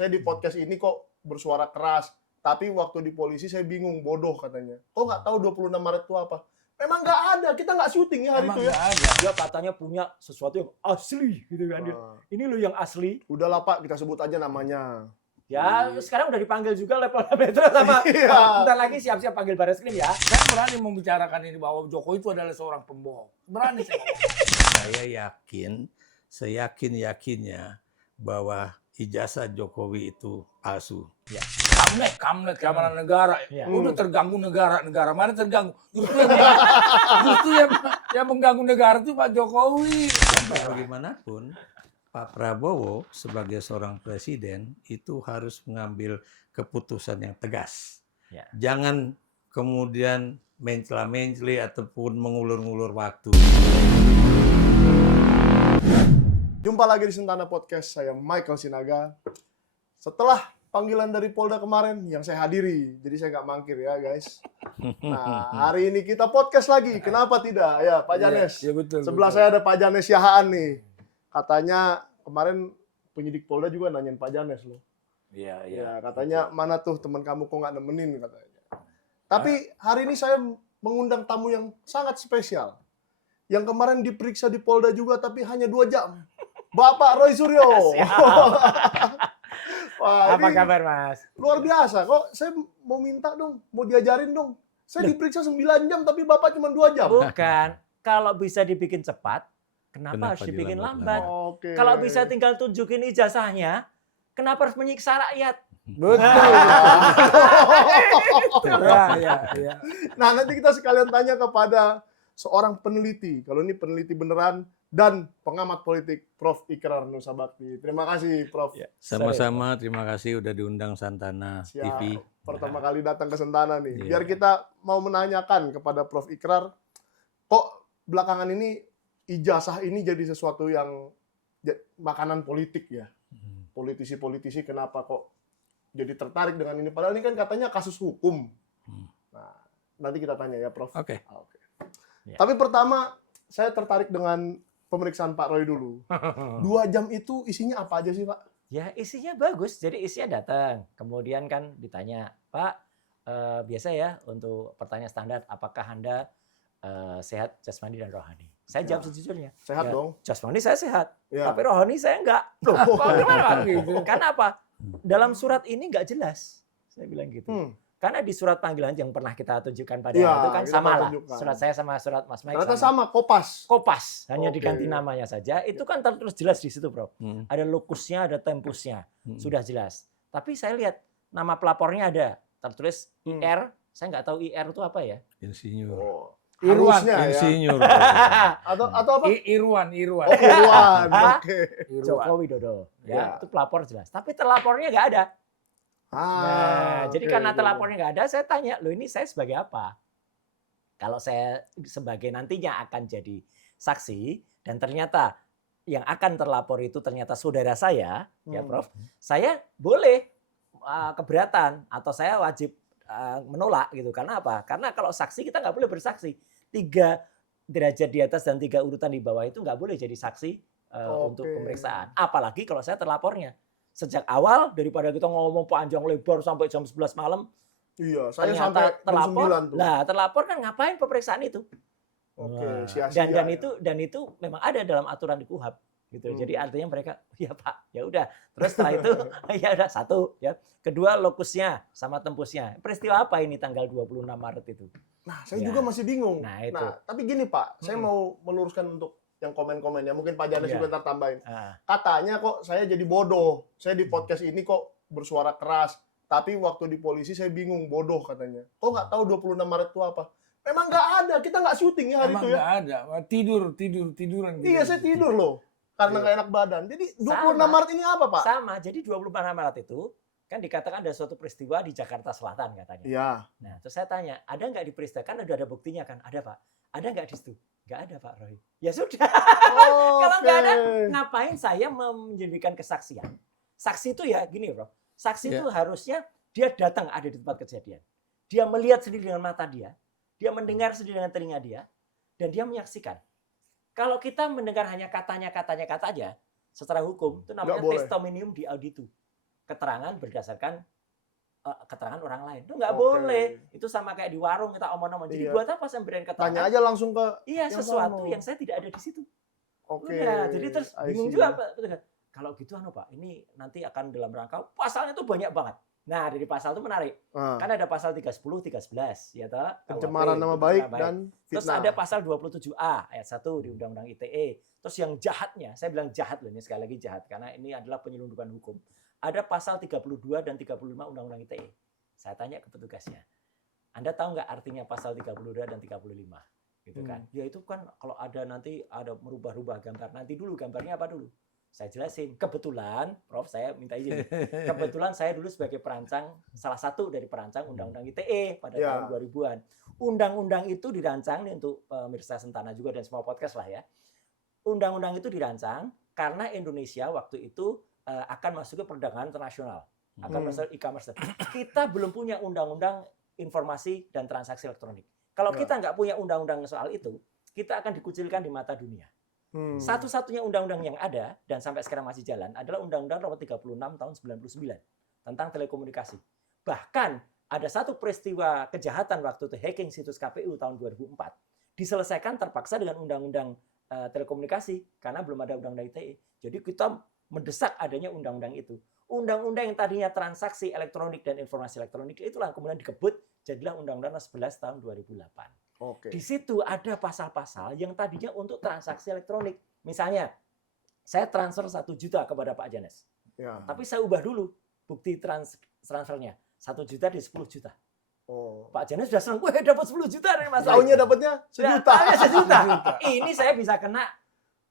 Saya di podcast ini kok bersuara keras. Tapi waktu di polisi saya bingung, bodoh katanya. Kok nggak tahu 26 Maret itu apa? Memang nggak ada, kita nggak syuting ya hari Emang itu ya. nggak ada. Dia katanya punya sesuatu yang asli gitu kan. Ini loh yang asli. Udahlah Pak, kita sebut aja namanya. Ya sekarang udah dipanggil juga oleh Polda Metro sama bentar lagi siap-siap panggil Barreskrim ya. Saya berani membicarakan ini bahwa Jokowi itu adalah seorang pembohong. Berani saya ngomong. Saya yakinnya bahwa ijazah Jokowi itu palsu. Ya. Kamlet keamanan negara. Ya. Udah terganggu negara mana terganggu. Justru yang mengganggu negara itu Pak Jokowi. Bagaimanapun Pak Prabowo sebagai seorang presiden itu harus mengambil keputusan yang tegas. Ya. Jangan kemudian mencela-menceli ataupun mengulur-ngulur waktu. Jumpa lagi di Sentana Podcast, saya Michael Sinaga. Setelah panggilan dari Polda kemarin yang saya hadiri, jadi saya nggak mangkir ya guys. Nah, hari ini kita podcast lagi, kenapa tidak? Ya Pak Janes, Ya, betul, sebelah saya ada Pak Janes Yahaan nih. Katanya kemarin penyidik Polda juga nanyain Pak Janes loh. Iya. Ya, katanya mana tuh teman kamu kok nggak nemenin katanya. Tapi hari ini saya mengundang tamu yang sangat spesial. Yang kemarin diperiksa di Polda juga tapi hanya 2 jam. Bapak Roy Suryo. Wah, Apa ini kabar Mas? luar biasa. Kok saya mau minta dong, mau diajarin dong. Saya diperiksa 9 jam tapi Bapak cuma 2 jam. Bukan, kalau bisa dibikin cepat, kenapa harus dibikin lambat? Oke. Kalau bisa tinggal tunjukin ijazahnya, kenapa harus menyiksa rakyat? Betul. Ya. Nah, nanti kita sekalian tanya kepada seorang peneliti. Kalau ini peneliti beneran dan pengamat politik Prof. Ikrar Nusa Bakti. Terima kasih Prof. Ya. Sama-sama, terima kasih udah diundang Santana Siap. TV. Pertama kali datang ke Sentana nih. Iya. Biar kita mau menanyakan kepada Prof. Ikrar, kok belakangan ini ijazah ini jadi sesuatu yang makanan politik ya? Politisi-politisi kenapa kok jadi tertarik dengan ini? Padahal ini kan katanya kasus hukum. Nah, nanti kita tanya ya Prof. Oke. Oke. Ya. Tapi pertama, saya tertarik dengan pemeriksaan Pak Roy dulu. 2 jam itu isinya apa aja sih Pak? Ya isinya bagus, jadi isinya datang. Kemudian kan ditanya, Pak, biasa ya untuk pertanyaan standar, apakah Anda sehat jasmani dan rohani? Saya jawab sejujurnya. Sehat Ya, dong. Jasmani saya sehat, Ya. tapi rohani saya enggak. Loh, kok gimana gitu? Karena apa? Dalam surat ini enggak jelas. Saya bilang gitu. Karena di surat panggilan yang pernah kita tunjukkan pada Iya, itu kan kita sama lah. tunjukkan. Surat saya sama surat Mas Mike Ternyata sama, Kopas. Kopas, hanya Oke. diganti namanya saja. Itu kan tertulis jelas di situ, Bro. Hmm. Ada lokusnya, ada tempusnya. Hmm. Sudah jelas. Tapi saya lihat nama pelapornya ada. Tertulis IR. Saya nggak tahu IR itu apa ya. Insinyur. Oh, Irwan. harusnya ya. Insinyur. Atau apa? Irwan. Oh, Irwan. Oke. Joko Widodo. Ya. Ya, itu pelapor jelas. Tapi terlapornya nggak ada. Nah, jadi oke, karena oke. terlapornya nggak ada, saya tanya, loh ini saya sebagai apa? Kalau saya sebagai nantinya akan jadi saksi, dan ternyata yang akan terlapor itu ternyata saudara saya, ya Prof, saya boleh keberatan atau saya wajib menolak gitu. Karena apa? Karena kalau saksi kita nggak boleh bersaksi. 3 derajat di atas dan 3 urutan di bawah itu nggak boleh jadi saksi untuk Oke. pemeriksaan. Apalagi kalau saya terlapornya. Sejak awal daripada kita ngomong panjang lebar sampai jam 11 malam, Iya, saya ternyata sampai jam terlapor. 9 tuh. Lah, terlapor kan ngapain pemeriksaan itu? Oke, Nah, sia-sia. dan ya. itu memang ada dalam aturan di KUHAP gitu. Jadi artinya mereka ya Pak, ya udah. Terus setelah itu ya udah 1 ya. Kedua lokusnya sama tempusnya. Peristiwa apa ini tanggal 26 Maret itu? Nah, saya Ya. juga masih bingung. Nah, itu. Tapi gini Pak, saya mau meluruskan untuk yang komen-komen ya. Mungkin Pak Janes Iya. juga ntar tambahin. Ah, Katanya kok saya jadi bodoh. Saya di podcast ini kok bersuara keras. Tapi waktu di polisi saya bingung, bodoh katanya. Kok nggak tahu 26 Maret itu apa? Memang nggak ada, kita nggak syuting ya hari Emang itu ya. nggak ada. Tiduran. Iya, saya tidur loh. Karena Iya. nggak enak badan. Jadi 26 Sama. Maret ini apa Pak? sama. Jadi 26 Maret itu kan dikatakan ada suatu peristiwa di Jakarta Selatan katanya. Iya. Nah, terus saya tanya, ada nggak di peristiwa? Kan udah ada buktinya kan? Ada Pak. Ada nggak di situ? Nggak ada Pak Roy. Ya sudah. Kalau nggak ada, ngapain saya menjadikan kesaksian? Saksi itu ya gini bro. Saksi itu harusnya dia datang ada di tempat kejadian. Dia melihat sendiri dengan mata dia. Dia mendengar sendiri dengan telinga dia. Dan dia menyaksikan. Kalau kita mendengar hanya katanya aja, secara hukum itu namanya boleh. testimonium di auditu. keterangan berdasarkan keterangan orang lain. Itu nggak Oke. boleh. Itu sama kayak di warung kita omong-omong. Jadi Iya. buat apa saya berikan Tanya keterangan? aja langsung ke Iya, yang sesuatu sono. yang saya tidak ada di situ. Oke. Udah, jadi terus I bingung see. juga Pak. Kalau gitu Pak, ini nanti akan dalam rangka pasalnya tuh banyak banget. Nah, dari pasal itu menarik. Ah, Kan ada pasal 310, 311, ya toh? pencemaran KUHP, nama itu baik nama dan Terus fitnah. ada pasal 27A ayat 1 di Undang-Undang ITE. Terus yang jahatnya, saya bilang jahat loh ini sekali lagi jahat karena ini adalah penyelundupan hukum. Ada pasal 32 dan 35 Undang-Undang ITE. Saya tanya ke petugasnya, Anda tahu nggak artinya pasal 32 dan 35? Gitu kan. Ya itu kan kalau ada nanti ada merubah-rubah gambar. Nanti dulu gambarnya apa dulu? Saya jelasin. Kebetulan, Prof, saya minta izin. Kebetulan saya dulu sebagai perancang, salah satu dari perancang Undang-Undang ITE pada Ya. tahun 2000-an. Undang-undang itu dirancang nih untuk pemirsa Sentana juga dan semua podcast lah ya. Undang-undang itu dirancang karena Indonesia waktu itu akan masuk ke perdagangan internasional. Akan masuk e-commerce. Kita belum punya undang-undang informasi dan transaksi elektronik. Kalau Ya. kita nggak punya undang-undang soal itu, kita akan dikucilkan di mata dunia. Satu-satunya undang-undang yang ada dan sampai sekarang masih jalan adalah Undang-Undang Nomor 36 tahun 99 tentang telekomunikasi. Bahkan ada satu peristiwa kejahatan waktu itu hacking situs KPU tahun 2004 diselesaikan terpaksa dengan Undang-Undang telekomunikasi karena belum ada Undang-Undang ITE. Jadi kita mendesak adanya undang-undang itu. Undang-undang yang tadinya transaksi elektronik dan informasi elektronik itulah kemudian dikebut jadilah Undang-Undang 11 tahun 2008. Oke. Di situ ada pasal-pasal yang tadinya untuk transaksi elektronik. Misalnya, saya transfer 1 juta kepada Pak Janes. Ya. Tapi saya ubah dulu bukti transfernya. 1 juta di 10 juta. Oh. Pak Janes sudah senang, wah dapat 10 juta dari Mas Taunya dapatnya sejuta. Ya, sejuta. Ini saya bisa kena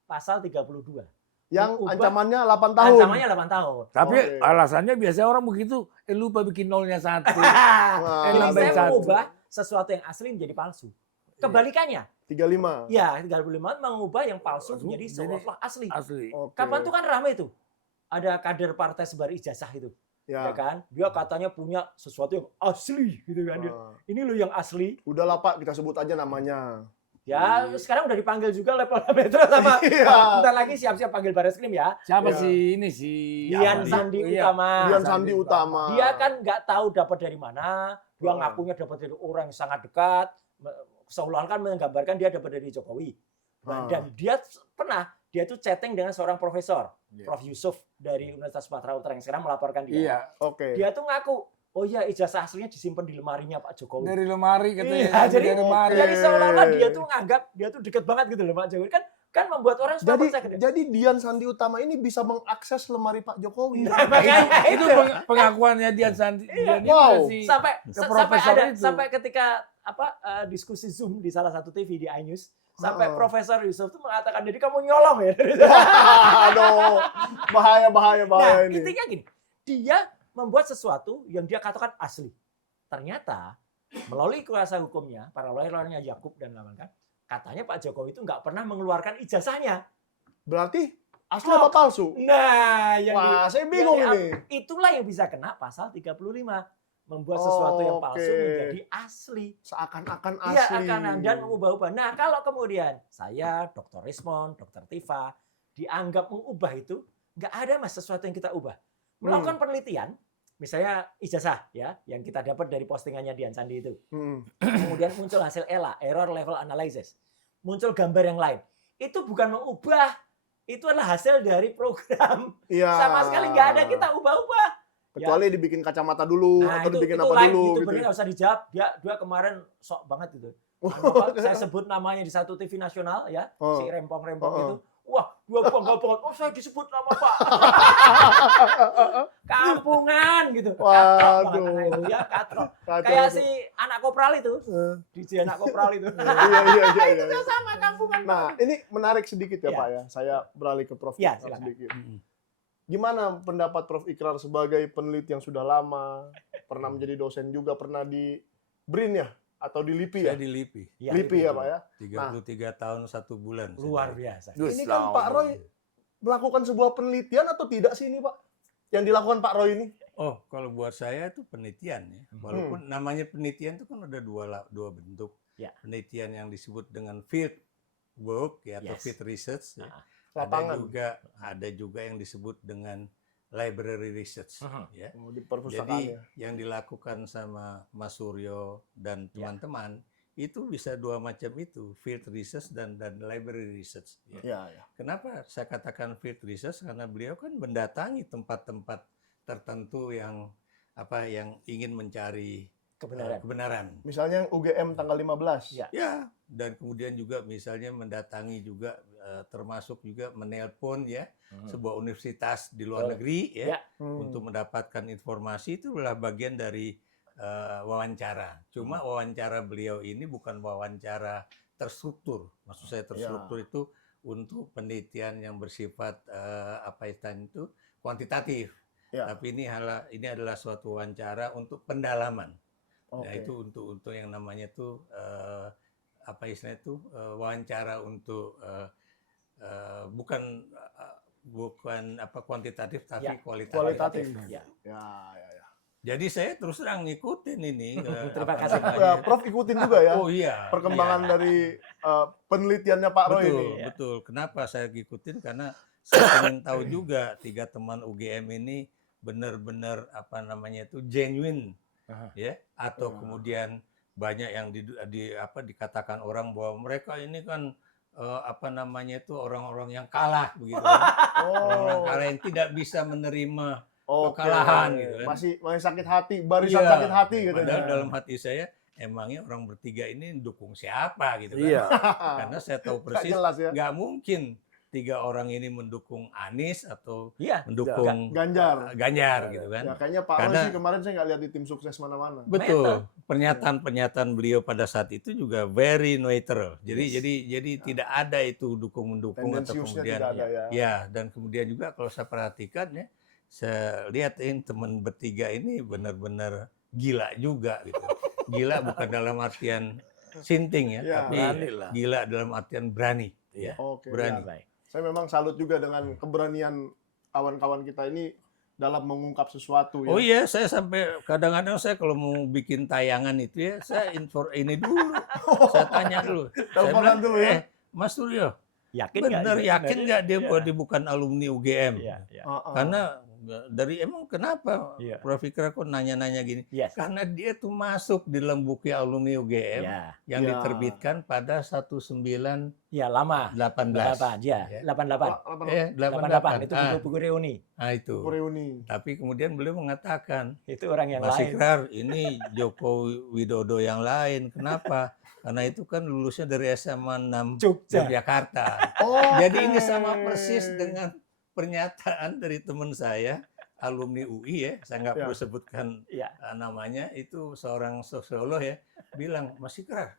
pasal 32. Yang Ubah. ancamannya 8 tahun. Ancamannya 8 tahun. Tapi Oke. alasannya biasanya orang begitu, lupa bikin nolnya satu. Wah, Jadi nambahin saya satu. mengubah sesuatu yang asli menjadi palsu. Kebalikannya, 35. ya 35 mengubah yang palsu Palsu menjadi jadi seolah-olah asli. Asli. Oke. Kapan tuh kan ramai tuh. Ada kader partai sebar ijazah itu, ya Ya. kan? Dia katanya punya sesuatu yang asli gitu kan. Wah. Ini loh yang asli. Udahlah Pak, kita sebut aja namanya. Ya, sekarang udah dipanggil juga oleh Polda Metro sama Iya. bentar lagi siap-siap panggil Barreskrim ya. Siapa Ya. sih ini si Dian Andi? Sandi Iya. Utama. Dian Sandi Utama. Dia kan nggak tahu dapat dari mana. Dia Wah. ngakunya dapat dari orang yang sangat dekat. Seolah kan menggambarkan dia dapat dari Jokowi. Dan dia tuh chatting dengan seorang profesor, Iya. Prof Yusuf dari Universitas Sumatera Utara yang sekarang melaporkan dia. Iya. Oke. Dia tuh ngaku, oh iya ijazah aslinya disimpan di lemarinya Pak Jokowi. Dari lemari katanya. Iya, jadi dari lemari. jadi seolah-olah dia tuh nganggap dia tuh deket banget gitu loh Pak Jokowi. Kan membuat orang semua percaya ke dia. Jadi Dian Sandi Utama ini bisa mengakses lemari Pak Jokowi. Nah, makanya itu pengakuannya Dian Sandi. Dian itu Wow. si- sampai ke sampai profesor ada itu. sampai ketika diskusi Zoom di salah satu TV di iNews sampai Heeh. Profesor Yusuf tuh mengatakan jadi kamu nyolong ya. Aduh, bahaya Nah, ini. intinya gini, dia membuat sesuatu yang dia katakan asli. Ternyata melalui kuasa hukumnya, para lawyer-lawyernya Yakub dan kawan-kawan, katanya Pak Jokowi itu nggak pernah mengeluarkan ijazahnya. Berarti asli apa palsu? Nah, yang Wah, saya bingung ini. itulah yang bisa kena pasal 35. Membuat sesuatu yang palsu Oke. menjadi asli. Seakan-akan Iya, asli. akan dan mengubah-ubah. Nah, kalau kemudian saya, Dr. Rismond, Dr. Tifa, dianggap mengubah itu, nggak ada mas sesuatu yang kita ubah. Melakukan penelitian, misalnya ijazah ya, yang kita dapat dari postingannya Dian Sandi itu. Kemudian muncul hasil ELA, Error Level Analysis. Muncul gambar yang lain. Itu bukan mengubah, itu adalah hasil dari program. Iya. Sama sekali nggak ada kita ubah-ubah. Kecuali dibikin kacamata dulu Nah, atau dibikin itu apa lain, dulu itu gitu. bener nggak usah dijawab. Dia kemarin sok banget gitu. Saya sebut namanya di satu TV nasional ya, Oh. si Rempong-Rempong Oh. itu. Wah, dia bangga banget. Oh, saya disebut nama Pak. Kampungan gitu. Katrok banget anak itu ya, katrok. Kacau Kayak itu. si anak kopral itu. Eh, DJ anak kopral itu. Iya. Itu tuh sama kampungan. Nah, ini menarik sedikit ya Iya. Pak ya. Saya beralih ke Prof. Iya, Ikrar silakan. sedikit. Gimana pendapat Prof. Ikrar sebagai peneliti yang sudah lama, pernah menjadi dosen juga, pernah di BRIN ya? Atau di LIPI ya? Saya di LIPI. Ya, LIPI ya Pak ya? 33 tahun 1 bulan. saya luar di- biasa. Ini kan Pak Roy melakukan sebuah penelitian atau tidak sih ini Pak? Yang dilakukan Pak Roy ini? Oh, kalau buat saya itu penelitian ya. Walaupun namanya penelitian itu kan ada dua bentuk. Ya. Penelitian yang disebut dengan field work ya, atau Yes. field research. Ya. Nah, Lapangan. Ada juga yang disebut dengan library research. Ya. Oh, di Jadi perpustakaannya. yang dilakukan sama Mas Suryo dan Ya. teman-teman itu bisa dua macam itu, field research dan library research. Ya. Ya. Kenapa saya katakan field research? Karena beliau kan mendatangi tempat-tempat tertentu yang ingin mencari kebenaran. Misalnya UGM tanggal 15. Ya. Ya, dan kemudian juga misalnya mendatangi juga termasuk juga menelpon ya sebuah universitas di luar Betul. negeri ya, Ya. untuk mendapatkan informasi. Itu adalah bagian dari wawancara. Cuma wawancara beliau ini bukan wawancara terstruktur. Maksud saya terstruktur itu untuk penelitian yang bersifat itu kuantitatif. Ya. Tapi ini adalah suatu wawancara untuk pendalaman. Oke. Nah, itu untuk yang namanya itu wawancara untuk bukan kuantitatif tapi Ya, kualitatif. Ya. Ya. Jadi saya terus terang ngikutin ini. Terima kasih. Ya, Prof ikutin juga ya Oh iya. perkembangan dari penelitiannya Pak Roy Betul, ini. betul. Kenapa saya ngikutin? Karena saya ingin tahu juga 3 teman UGM ini benar-benar genuine, ya, atau kemudian banyak yang dikatakan orang bahwa mereka ini kan orang-orang yang kalah begitu kan. Orang-orang kalah yang tidak bisa menerima kekalahan gitu kan. Masih sakit hati, barisan Iya. sakit hati gitu. Padahal dalam hati saya emangnya orang bertiga ini dukung siapa gitu kan. Iya. Karena saya tahu Nggak persis jelas ya. nggak mungkin 3 orang ini mendukung Anies atau Iya. mendukung Ganjar. gitu kan. Ya kayaknya Pak Roy Karena- sih kemarin saya nggak lihat di tim sukses mana-mana. Betul. Pernyataan-pernyataan beliau pada saat itu juga very neutral. Jadi tidak ada itu dukung-mendukung atau Tendensiusnya kemudian tidak ada ya. ya, dan kemudian juga kalau saya perhatikan ya, saya lihat teman bertiga ini benar-benar gila juga gitu. Gila bukan dalam artian sinting ya, Ya. tapi Berani lah. gila dalam artian berani. Ya. Oke. Berani. Ya. Saya memang salut juga dengan keberanian kawan-kawan kita ini dalam mengungkap sesuatu ya. Oh iya, saya sampai kadang-kadang saya kalau mau bikin tayangan itu ya, saya ini dulu. Saya tanya dulu. Saya Teleponan bilang, dulu ya. Mas Suryo, Yakin benar nggak? yakin nggak dia Iya. bahwa dia bukan alumni UGM? Iya. Iya. Karena emang kenapa Iya. Prof Ikrar kok nanya-nanya gini? Yes. Karena dia tuh masuk di dalam buku alumni UGM Ya. yang Ya. diterbitkan pada 1918. Ya lama. 88. Ya. Ya. 88. 88. Itu buku-buku reuni. Itu. Reuni. Tapi kemudian beliau mengatakan, Itu orang yang Mas lain. Ikrar, ini Joko Widodo yang lain. Kenapa? Karena itu kan lulusnya dari SMA 6 Jogja. Yogyakarta. Oh. Jadi ini sama persis dengan pernyataan dari teman saya, alumni UI ya, saya nggak Ya. perlu sebutkan Ya. namanya, itu seorang sosiolog ya, bilang, Mas Ikrar,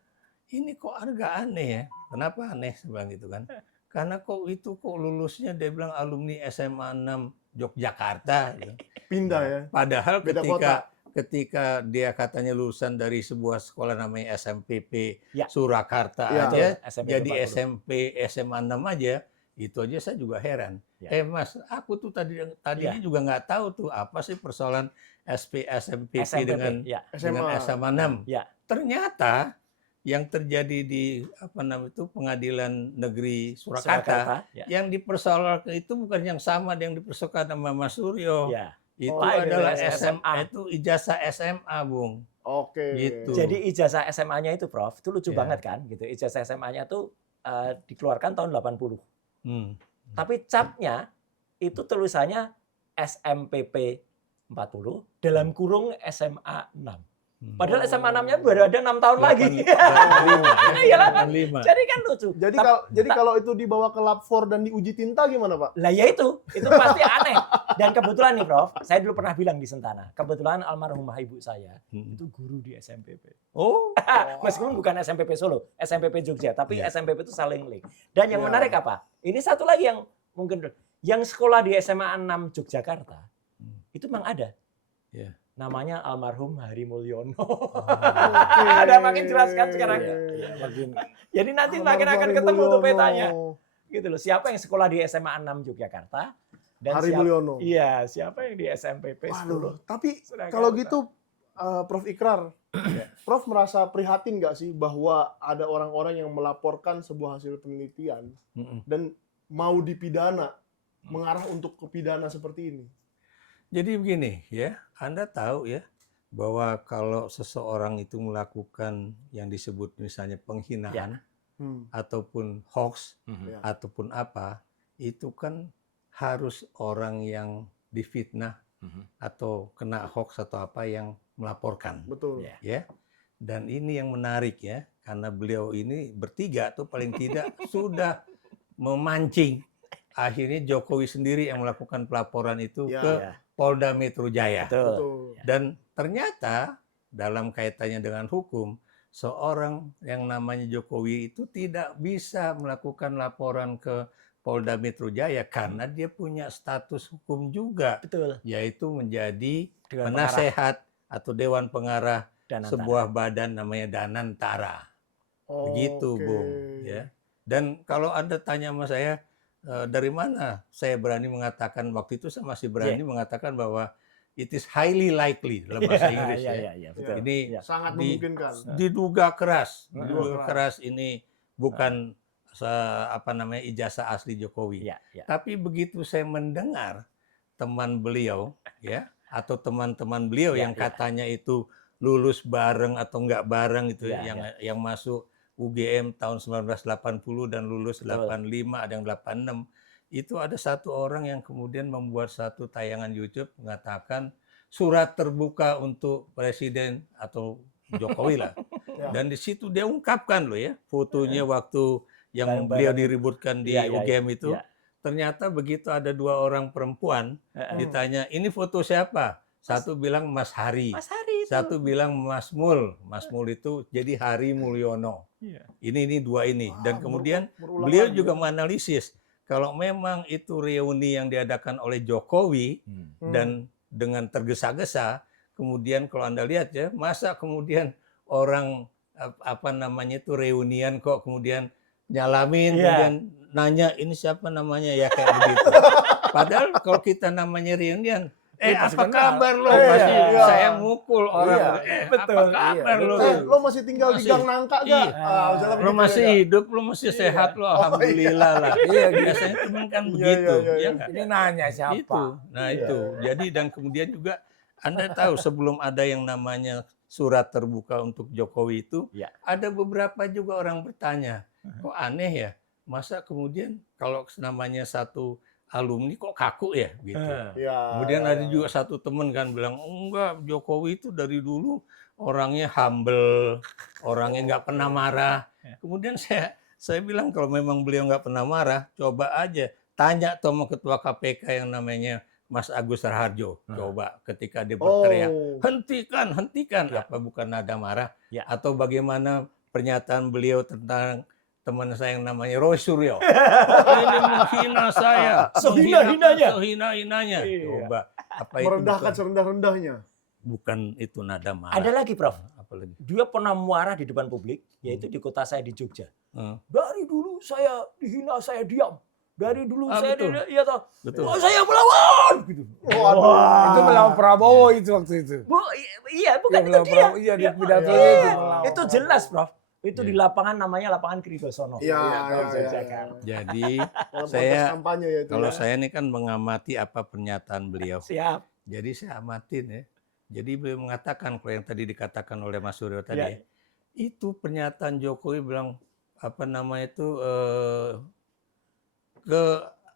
ini kok agak aneh ya. Kenapa aneh? Saya bilang gitu kan. Karena kok lulusnya dia bilang alumni SMA 6 Yogyakarta. Gitu. Pindah ya. Padahal Beda ketika dia katanya lulusan dari sebuah sekolah namanya SMPP Ya. Surakarta Ya. aja, SMP jadi 40. SMP SMA 6 aja, itu aja saya juga heran. Ya. Mas, aku tuh tadinya Ya. juga nggak tahu tuh apa sih persoalan SMPP SMPP. dengan Ya. SMA 6. Ya. Ternyata yang terjadi di Pengadilan Negeri Surakarta, Ya. yang dipersoalkan itu bukan yang sama yang dipersoalkan sama Mas Suryo. Ya. Itu lain adalah dari SMA. itu ijazah SMA, Bung. Oke. Gitu. Jadi ijazah SMA-nya itu, Prof, itu lucu Ya. banget kan, gitu. Ijazah SMA-nya tuh dikeluarkan tahun 80. Hmm. Tapi capnya itu tulisannya SMPP 40 dalam kurung SMA 6. Padahal SMA 6-nya baru ada 6 tahun lagi. 85, Iya, 85. Jadi kan lucu. Jadi kalau itu dibawa ke lab 4 dan diuji tinta gimana, Pak? Lah ya itu pasti aneh. Dan kebetulan nih, Prof, saya dulu pernah bilang di Sentana, kebetulan almarhumah ibu saya itu guru di SMPP. Oh, Meskipun bukan SMPP Solo, SMPP Jogja, tapi Iya. SMPP itu saling link. Dan yang Iya. menarik apa? Ini satu lagi yang mungkin yang sekolah di SMA 6 Yogyakarta itu memang ada. Iya. Namanya almarhum Hari Mulyono. Oke. Ada makin jelas kan sekarang? Iya, Makin Jadi nanti Almarhum makin akan Hari ketemu tuh Mulyono. petanya. Gitu loh. Siapa yang sekolah di SMA 6 Yogyakarta dan Hari Mulyono. Iya, siapa yang di SMPP 10. Waduh, tapi Surakarta. kalau gitu Prof Ikrar, Prof merasa prihatin nggak sih bahwa ada orang-orang yang melaporkan sebuah hasil penelitian Mm-mm. dan mau dipidana, mengarah untuk ke pidana seperti ini? Jadi begini ya, Anda tahu ya bahwa kalau seseorang itu melakukan yang disebut misalnya penghinaan ataupun hoax Mhm. Ya. ataupun apa, itu kan harus orang yang difitnah Mhm. atau kena hoax atau apa yang melaporkan Betul. Ya. ya. Dan ini yang menarik ya, karena beliau ini bertiga tuh paling tidak sudah memancing. Akhirnya Jokowi sendiri yang melakukan pelaporan itu Ya. ke Ya. Polda Metro Jaya. Betul. Betul. Dan ternyata dalam kaitannya dengan hukum, seorang yang namanya Jokowi itu tidak bisa melakukan laporan ke Polda Metro Jaya karena dia punya status hukum juga, Betul. yaitu menjadi Dewan penasehat atau Dewan Pengarah Danantara. sebuah badan namanya Danantara. Begitu, Oke. Bung. Ya. Dan kalau Anda tanya sama saya, dari mana saya berani mengatakan, waktu itu saya masih berani mengatakan bahwa it is highly likely dalam bahasa Inggris Iya, ya. iya, iya, betul. Ini Iya. Sangat di- memungkinkan. diduga keras, Heeh. diduga keras ini bukan apa namanya ijazah asli Jokowi. Iya, iya. Tapi begitu saya mendengar teman beliau ya atau teman-teman beliau Ya, yang ya. katanya itu lulus bareng atau enggak bareng itu Ya, yang masuk UGM tahun 1980 dan lulus Betul. 85, ada yang 86. Itu ada satu orang yang kemudian membuat satu tayangan YouTube mengatakan surat terbuka untuk presiden atau Jokowi lah. Ya. Dan di situ dia ungkapkan loh ya, fotonya waktu yang Bareng-bareng. beliau diributkan di Iya, iya, UGM iya. itu. Iya. Ternyata begitu ada dua orang perempuan ditanya, ini foto siapa? Satu bilang Mas Hari, Mas Hari itu. satu bilang Mas Mul. Mas Mul itu jadi Hari Mulyono. Iya. Ini dua ini. Dan Wah, kemudian berulang beliau lagi juga ya. menganalisis kalau memang itu reuni yang diadakan oleh Jokowi dan dengan tergesa-gesa, kemudian kalau Anda lihat ya, masa kemudian orang apa namanya itu reunian kok kemudian nyalamin, Iya. kemudian nanya ini siapa namanya ya kayak begitu. Padahal kalau kita namanya reunian, Pasti apa kenal. kabar lo? Iya, Masih iya. saya mukul orang. Iya, betul. Apa kabar Iya, lo? betul. Lo masih tinggal di Masih. Gang Nangka gak? Iya. Misalnya Lo begitu masih ya, hidup, lo masih sehat lo, alhamdulillah lah. Iya, gitu. Biasanya teman kan Iya, begitu, iya, iya, ya iya. nggak? Ini nanya siapa? Itu. Nah Iya. itu. Jadi dan kemudian juga Anda tahu sebelum ada yang namanya surat terbuka untuk Jokowi itu, Ya. ada beberapa juga orang bertanya, kok aneh ya, masa kemudian kalau namanya satu alumni kok kaku ya gitu. Iya, Kemudian iya, ada iya. juga satu teman kan bilang, enggak, Jokowi itu dari dulu orangnya humble, orangnya nggak pernah marah. Kemudian saya bilang kalau memang beliau nggak pernah marah, coba aja tanya sama ketua KPK yang namanya Mas Agus Raharjo. Coba ketika dia berteriak, Oh, hentikan, hentikan. Ya. Apa bukan nada marah? Ya. Atau bagaimana pernyataan beliau tentang teman saya yang namanya Roy Suryo. Ini menghina saya. Sehina-hinanya. Sehina-hinanya. Iya. Coba. Apa itu merendahkan bukan, serendah-rendahnya. bukan itu nada marah. Ada lagi, Prof. Apalagi. Dia pernah marah di depan publik, yaitu di kota saya di Jogja. Hmm. Dari dulu saya dihina, saya diam. Dari dulu saya betul. iya toh. Betul. Oh, saya melawan gitu. Waduh. Itu melawan Prabowo itu waktu itu. Iya, bukan Iya, itu melawan dia. Prabowo. Iya, di Iya, pidato iya. itu melawan Itu Prabowo. jelas, Prof. Itu Iya. di lapangan namanya lapangan Kridosono. Iya, Tahu iya, saya iya, kan. iya. Jadi Dalam Saya- konteks kampanye ya itu kalau ya. saya ini kan mengamati apa pernyataan beliau. Siap. Jadi saya amatin ya. Jadi beliau mengatakan kalau yang tadi dikatakan oleh Mas Suryo tadi, Ya. itu pernyataan Jokowi bilang apa namanya itu ke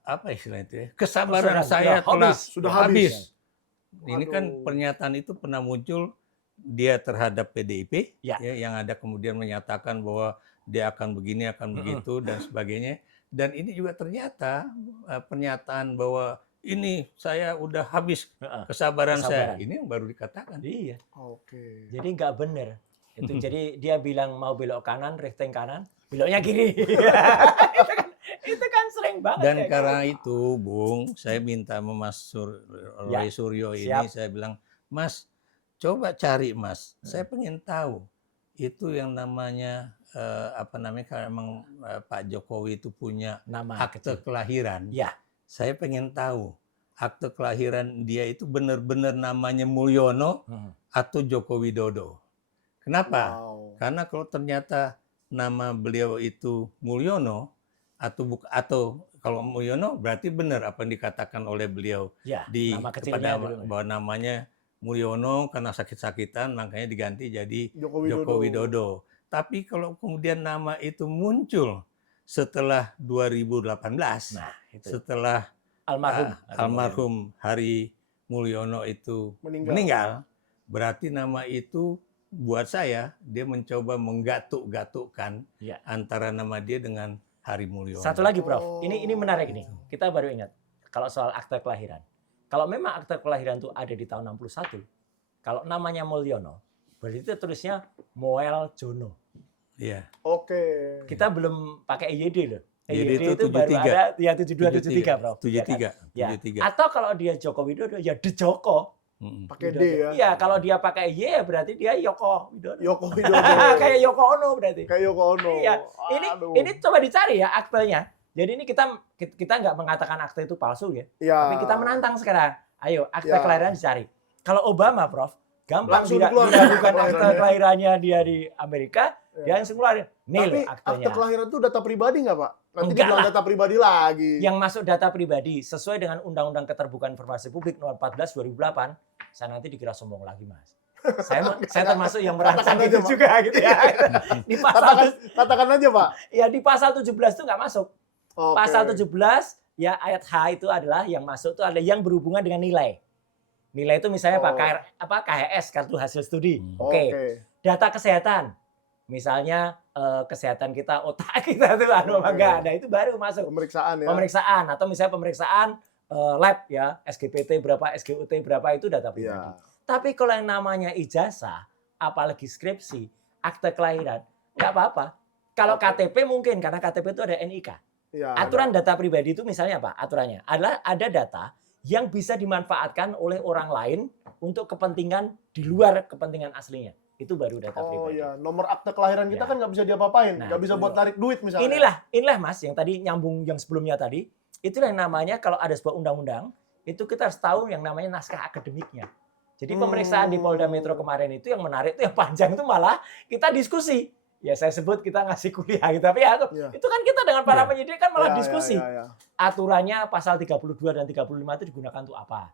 apa istilahnya itu ya? Kesabaran Kesabaran, saya sudah telah habis. Sudah habis. habis. Ini kan Aduh. pernyataan itu pernah muncul dia terhadap PDIP Ya. ya, yang ada kemudian menyatakan bahwa dia akan begini akan begitu dan sebagainya. Dan ini juga ternyata pernyataan bahwa ini saya udah habis Heeh. kesabaran saya. Kesabaran. Ini yang baru dikatakan. Iya. Oke. Jadi nggak benar. Itu jadi dia bilang mau belok kanan, rifting kanan, beloknya kiri. itu kan sering banget. Dan kayak karena gitu. itu, Bung, saya minta sama Mas Ya, Roy Suryo ini, siap. saya bilang, Mas, coba cari Mas. Saya pengen tahu itu yang namanya apa namanya kalau emang Pak Jokowi itu punya nama akte kecil. kelahiran. Ya. Saya pengen tahu akte kelahiran dia itu benar-benar namanya Mulyono atau Joko Widodo. Kenapa? Wow. Karena kalau ternyata nama beliau itu Mulyono atau kalau Mulyono berarti benar apa yang dikatakan oleh beliau Ya, di nama kecilnya kepada dulu. bahwa namanya Mulyono karena sakit-sakitan makanya diganti jadi Joko Joko Widodo. Widodo. Tapi kalau kemudian nama itu muncul setelah 2018, Nah, itu. setelah Almarhum. almarhum Hari Mulyono itu meninggal, berarti nama itu buat saya dia mencoba menggatuk-gatukkan Ya. antara nama dia dengan Hari Mulyono. Satu lagi, Prof. Oh. Ini menarik ini. Kita baru ingat kalau soal akte kelahiran. Kalau memang akte kelahiran itu ada di tahun 61, kalau namanya Mulyono, berarti itu tulisnya Moel Jono. Iya. Oke. Kita belum pakai EYD loh. EYD EYD itu baru 73. ada ya 72 73, Prof. 73. Ya. 73. Atau kalau dia Joko Widodo ya De Joko. Mm-mm. Pakai D ya. Iya, kalau dia pakai Y ya berarti dia Yoko Widodo. Yoko Widodo. Kayak Yoko Ono berarti. Kayak Yoko Ono. Iya, Aduh. ini coba dicari ya aktenya. Jadi ini kita nggak mengatakan akte itu palsu ya, Iya. tapi kita menantang sekarang. Ayo akte Ya. kelahiran dicari. Kalau Obama, Prof, gampang Langsung tidak dikeluarkan diragukan akte kelahirannya. kelahirannya dia di Amerika, Iya. dia langsung keluarin. Nih Tapi loh aktenya. akte kelahiran itu data pribadi nggak, Pak? Nanti Enggak dibilang lah. data pribadi lagi. Yang masuk data pribadi sesuai dengan Undang-Undang Keterbukaan Informasi Publik Nomor 14 2008, saya nanti dikira sombong lagi, Mas. Saya termasuk yang merancang Katakan itu aja, Pak. juga gitu ya. Di pasal Katakan aja, Pak. ya di pasal 17 itu nggak masuk. Oke. Pasal 17 ya ayat H itu adalah yang masuk itu ada yang berhubungan dengan nilai. Nilai itu misalnya Oh. KHS, kartu hasil studi. Oke. Oke. Data kesehatan. Misalnya kesehatan kita, otak kita tuh anu apa Oke. enggak. Nah, itu baru masuk. Pemeriksaan ya. Pemeriksaan atau misalnya pemeriksaan lab ya, SGPT berapa, SGUT berapa itu data pribadi. Iya. Tapi kalau yang namanya ijazah, apalagi skripsi, akte kelahiran, nggak apa-apa. Kalau Oke. KTP mungkin, karena KTP itu ada NIK. Iya. Aturan data pribadi itu misalnya apa? Aturannya adalah ada data yang bisa dimanfaatkan oleh orang lain untuk kepentingan di luar kepentingan aslinya. Itu baru data Oh pribadi. iya, nomor akte kelahiran kita Ya. kan nggak bisa diapa-apain, Nah, nggak bisa itu buat ya. tarik duit misalnya. Inilah Mas yang tadi nyambung yang sebelumnya tadi. Itulah yang namanya kalau ada sebuah undang-undang, itu kita harus tahu yang namanya naskah akademiknya. Jadi pemeriksaan di Polda Metro kemarin itu yang menarik itu yang panjang itu malah kita diskusi. Ya saya sebut kita ngasih kuliah gitu. Tapi ya, Iya. itu kan kita dengan para Iya. penyidik kan malah Iya, diskusi. iya, iya. Aturannya pasal 32 dan 35 itu digunakan untuk apa.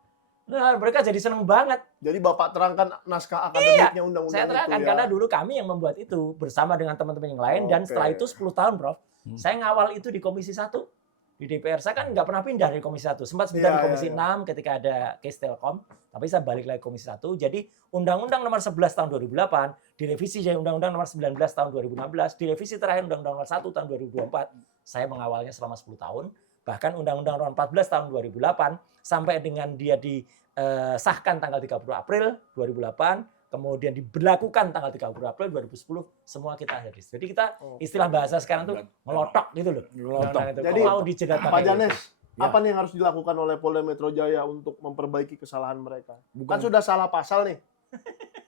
Nah, mereka jadi seneng banget. Jadi Bapak terangkan naskah akademiknya undang-undang Saya terangkan itu ya. karena dulu kami yang membuat itu bersama dengan teman-teman yang lain dan Oke. setelah itu 10 tahun, Prof. Hmm. Saya ngawal itu di Komisi 1 di DPR. Saya kan nggak pernah pindah dari Komisi 1. Sempat sebentar Iya, di Komisi iya, 6 ketika ada case Telkom, tapi saya balik lagi ke Komisi 1. Jadi Undang-Undang Nomor 11 tahun 2008 direvisi jadi Undang-Undang Nomor 19 tahun 2016, direvisi terakhir Undang-Undang Nomor 1 tahun 2024. Saya mengawalnya selama 10 tahun. Bahkan Undang-Undang Nomor 14 tahun 2008 sampai dengan dia disahkan tanggal 30 April 2008, kemudian diberlakukan tanggal 30 April 2010, semua kita hadir. Jadi kita istilah bahasa sekarang tuh ngelotok gitu loh. Ngelotok. Undang-undang itu. Jadi, Kok mau dijerat Pak pakai Janes, Ya. apa nih yang harus dilakukan oleh Polda Metro Jaya untuk memperbaiki kesalahan mereka? Kan Bukan. sudah salah pasal nih.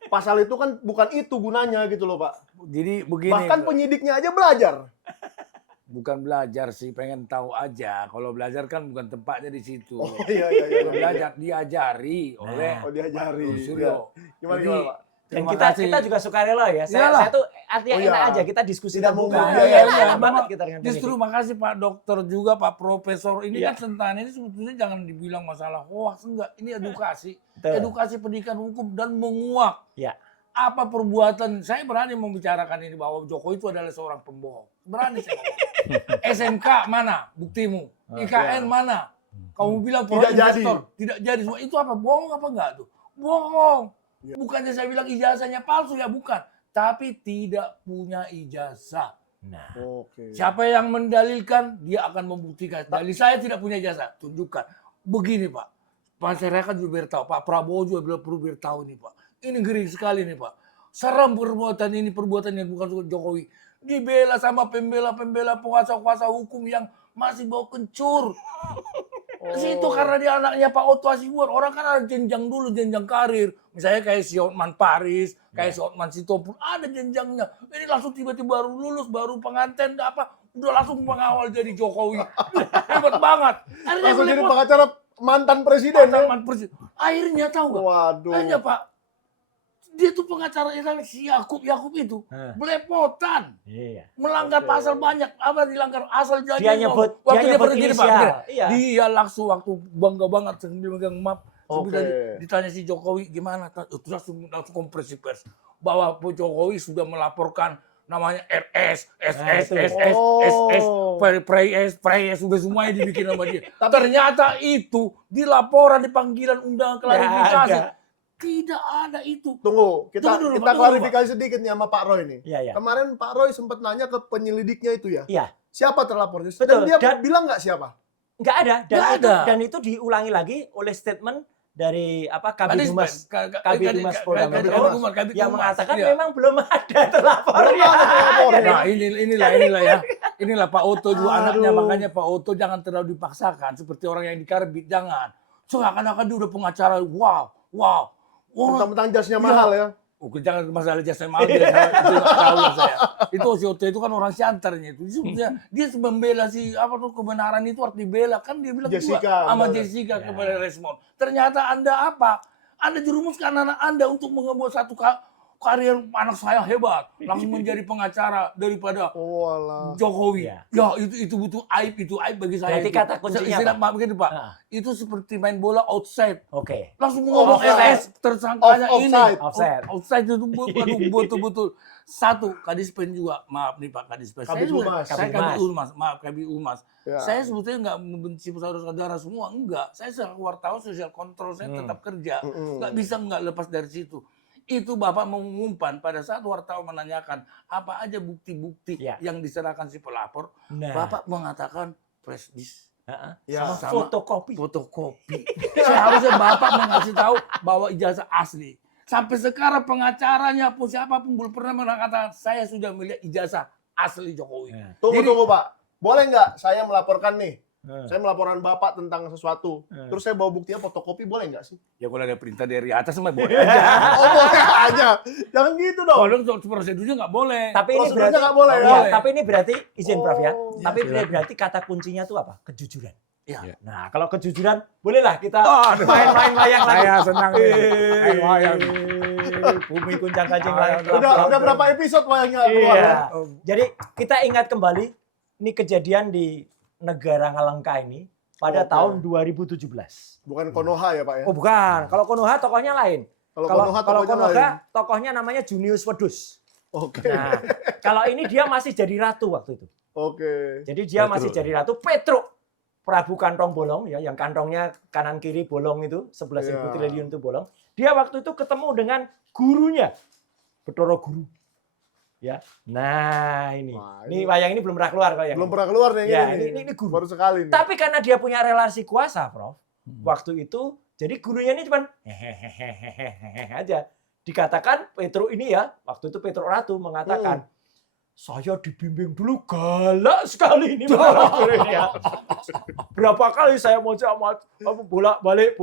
Pasal itu kan bukan itu gunanya gitu loh, Pak. Jadi begini, Bahkan penyidiknya aja belajar. bukan belajar sih, pengen tahu aja. Kalau belajar kan bukan tempatnya di situ. Oh iya iya iya. Kalau belajar diajari oleh Oh diajari. Bung Suryo. Gimana Jadi, gimana, Pak? Dan terima kita kasih. juga sukarela ya. Iyalah. Saya tuh artinya Oh iya. enak aja kita diskusi Tidak terbuka. mengganggu. Iya, Iya, enak iya. banget Memang kita dengan Justru penyidik. makasih Pak Dokter juga, Pak Profesor. Ini Iya. kan tentang ini sebetulnya jangan dibilang masalah hoax, enggak. Ini edukasi. Betul. Edukasi pendidikan hukum dan menguak. Iya. Apa perbuatan, saya berani membicarakan ini bahwa Jokowi itu adalah seorang pembohong. Berani saya ngomong. SMK mana buktimu? IKN mana? Kamu bilang Tidak proyek jadi. investor, tidak jadi semua. Itu apa? Bohong apa enggak tuh? Bohong. Ya. Bukannya saya bilang ijazahnya palsu ya, bukan. Tapi tidak punya ijazah. Nah, Oke. Siapa yang mendalilkan, dia akan membuktikan. Dalil saya tidak punya ijazah, tunjukkan. Begini Pak, masyarakat juga biar tahu. Pak Prabowo juga perlu biar tahu nih Pak. Ini ngeri sekali nih Pak. Seram perbuatan ini, perbuatan yang bukan Jokowi. Dibela sama pembela-pembela kuasa hukum yang masih bawa kencur. Situ karena dia anaknya Pak Otto Hasibuan. Orang kan ada jenjang dulu, jenjang karir. Misalnya kayak si Hotman Paris, kayak si Hotman Sitompul. Ada jenjangnya. Ini langsung tiba-tiba baru lulus, baru pengantin, apa. Udah langsung mengawal jadi Jokowi. Hebat banget. Akhirnya Langsung jadi meliput. pengacara mantan presiden ya? Mantan presiden. Akhirnya tahu nggak? Waduh. Akhirnya Pak, Dia tuh pengacara Israel, si Yakub itu belepotan, Iya. melanggar pasal banyak. Apa dilanggar? Asal jadi Dia nyebut begini, Pak, inisial. Iya. dia langsung waktu bangga banget sambil megang map. Oke. Ditanya si Jokowi gimana? Itu langsung konferensi pers bahwa Pak Jokowi sudah melaporkan namanya RS, SS, Preyes, sudah semuanya dibikin sama dia. Ternyata itu di laporan di panggilan undangan klarifikasi. Tidak ada itu. Tunggu, kita Tunggu dulu, kita Pak, klarifikasi sedikit nih sama Pak Roy nih. Iya, iya. Kemarin Pak Roy sempat nanya ke penyelidiknya itu ya. Iya. Siapa terlapornya? Betul, Dan dia dan- bilang nggak siapa? Nggak ada. Nggak ada. Dan itu diulangi lagi oleh statement dari Kabid Humas Polda Metro yang mengatakan memang belum ada terlapor. Belum ada terlapor. Nah, inilah Pak Oto juga anaknya, makanya Pak Oto jangan terlalu dipaksakan seperti orang yang dikarbit, jangan. Seakan-akan dia udah pengacara, wow. Tentang jasnya mahal ya. Jangan masalah jasa mahal, itu nggak tahu lah saya. Itu si Oto itu kan orang siantarnya itu. Dia membela kebenaran itu harus dibela, kan dia bilang Jessica, juga sama benar. Jessica kepada Resmond. Ternyata Anda apa? Anda jerumuskan anak Anda untuk membuat satu karir anak saya hebat, langsung menjadi pengacara daripada Oh alah. Jokowi. Iya. Ya itu butuh aib, bagi saya. Berarti itu. kata kuncinya Istilah apa? Pak begini Pak, Ah. itu seperti main bola outside. Oke. Langsung ngomong Offside. RS tersangkanya ini. Offside. Offside itu aduh, betul-betul. Satu, Kadispen juga. Maaf nih Pak Kadispen. Kabid Humas. Saya Kabid Humas. Maaf Kabid Humas. Ya. Saya sebetulnya nggak membenci saudara-saudara semua. Enggak. Saya sebagai wartawan sosial kontrol saya tetap kerja. Nggak bisa nggak lepas dari situ. Itu Bapak mengumumkan pada saat wartawan menanyakan apa aja bukti-bukti Ya. yang diserahkan si pelapor. Nah, Bapak mengatakan flash disk. Ya. Sama fotokopi. Seharusnya Bapak mengasih tahu bahwa ijazah asli. Sampai sekarang pengacaranya pun siapapun belum pernah mengatakan saya sudah melihat ijazah asli Jokowi. Nah. Tunggu Pak. Boleh nggak saya melaporkan nih? Hmm. Saya melaporkan Bapak tentang sesuatu. Terus saya bawa buktinya fotokopi, boleh nggak sih? Ya kalau ada perintah dari atas mah boleh aja. Oh boleh aja. Jangan gitu dong. Kalau prosedurnya nggak boleh. Tapi ini Prosedurnya berarti nggak boleh ya? Iya, tapi ini berarti izin Prof ya. Oh. Tapi berarti kata kuncinya itu apa? Kejujuran. Ya. Nah, kalau kejujuran bolehlah kita Aduh. main-main wayang lagi. Saya senang nih. Main wayang. Bumi kuncang kancing langit. Udah berapa episode wayangnya keluar Iya. ya? Jadi kita ingat kembali ini kejadian di negara Ngalengka ini pada Oke. tahun 2017. Bukan Konoha ya Pak ya? Oh bukan, kalau Konoha tokohnya lain. Kalau Kalau Konoha kalau tokonya Konoha lain. tokohnya namanya Junius Wedus. Oke. Nah, kalau ini dia masih jadi ratu waktu itu. Oke. Jadi dia Petruk. masih jadi ratu. Petruk, Prabu kantong bolong ya, yang kantongnya kanan kiri bolong itu, 11.000 Iya. triliun itu bolong. Dia waktu itu ketemu dengan gurunya, Bathara Guru. Ya. Nah, ini. Wah, Ini wayang ini belum pernah keluar kalau yang Belum ini. pernah keluar nih Ya, ini. ini guru. Baru sekali nih. Tapi karena dia punya relasi kuasa, Prof. Waktu itu jadi gurunya ini cuman hehehe aja. Dikatakan Petruk ini ya, waktu itu Petruk Ratu mengatakan, saya dibimbing dulu galak sekali ini ya. Berapa kali saya mau bolak-balik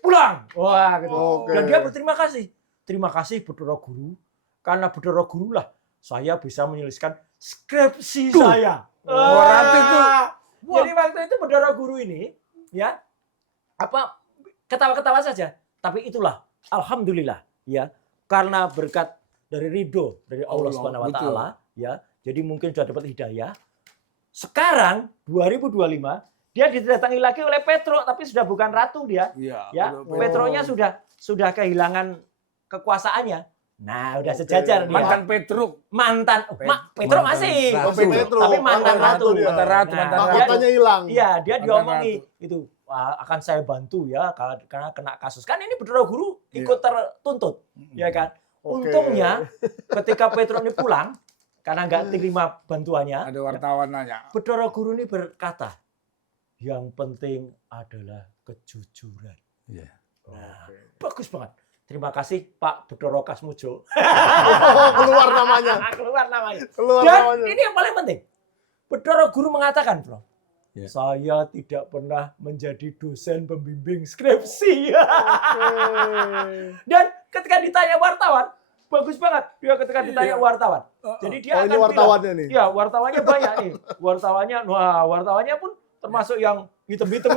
pulang. Wah, gitu. Oke. Dan dia berterima kasih. Terima kasih Bathara Guru. Karena Bathara Guru lah saya bisa menuliskan skripsi saya. Berarti itu. Jadi waktu itu Bathara Guru ini ya ketawa-ketawa saja. Tapi itulah alhamdulillah ya, karena berkat dari ridho dari Allah Subhanahu wa taala ya. Jadi mungkin sudah dapat hidayah. Sekarang 2025 dia didatangi lagi oleh Petruk, tapi sudah bukan ratu dia. Iya. Ya, Petruknya sudah kehilangan kekuasaannya. Nah, udah sejajar dia. Mantan Petruk. Petruk masih. Oh, Petruk. Tapi mantan ratu. dia. Mantan ratu, Nah, mantan ratu. Mahkotanya hilang. Iya, dia Mantan diomongi itu akan saya bantu ya karena kena kasus. Kan ini Bathara Guru ikut tertuntut, ya kan? Oke. Untungnya ketika Petruk ini pulang karena nggak terima bantuannya, Ada wartawan nanya. Bathara Guru ini berkata, yang penting adalah kejujuran. Iya. Nah, bagus banget. Terima kasih Pak Bathara Kasmujo. Oh, keluar namanya. Keluar namanya. Keluar Dan namanya. ini yang paling penting. Bathara Guru mengatakan, Bro, Ya. saya tidak pernah menjadi dosen pembimbing skripsi. Dan ketika ditanya wartawan, bagus banget dia ketika ditanya wartawan. Jadi dia Oh, akan ini wartawannya nih. ya wartawannya banyak nih. Wartawannya pun termasuk yang hitam-hitam.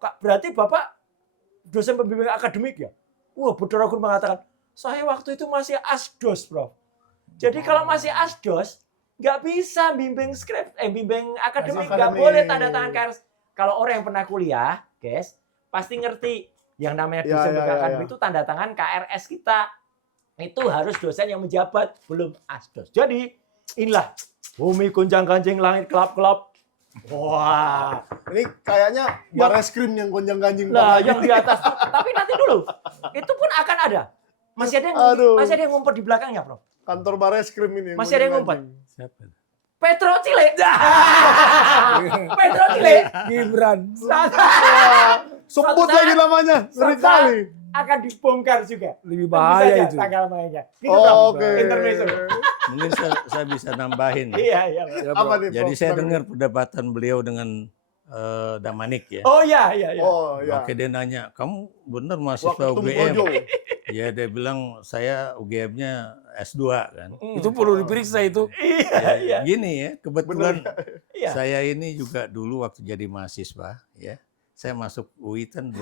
Pak, berarti Bapak dosen pembimbing akademik ya? Wah, Bathara Guru mengatakan, saya waktu itu masih asdos, Prof. Jadi kalau masih asdos, nggak bisa bimbing bimbing akademik, nggak Akademik. boleh tanda tangan KRS. Kalau orang yang pernah kuliah, guys, pasti ngerti yang namanya Ya, dosen ya, ya, akademik ya. itu tanda tangan KRS kita. Itu harus dosen yang menjabat, belum asdos. Jadi inilah bumi gonjang-ganjing, langit kelap-kelap. Wah, Ini kayaknya Bareskrim yang gonjang-ganjing. nah banget. yang di atas. Tapi nanti dulu, itu pun akan ada. Masih ada yang Aduh. masih ada yang ngumpet di belakangnya, Prof. Kantor Bareskrim ini. Masih ada yang ngumpet. gonjang-ganjing. Siapa? Petro Chile. Petro Chile. Gibran. Sebut Suatu lagi saat- namanya. Ngeri suatu saat kali. akan dibongkar juga. Lebih Tentu bahaya saja itu. tanggal mainnya. Gitu, Oh, Prof. oke. Intermezzo. Mungkin saya bisa nambahin. Iya, iya. Apa nih? Jadi Prof? saya dengar perdebatan beliau dengan Damanik ya. Oh iya, iya, iya. Oh ya. Makanya dia nanya, kamu benar Wah, mahasiswa ketum UGM? Projo. Ya dia bilang saya UGM-nya S2 kan. Itu perlu diperiksa itu. Iya, iya. Gini ya, kebetulan Iya. saya ini juga dulu waktu jadi mahasiswa ya. Saya masuk UI kan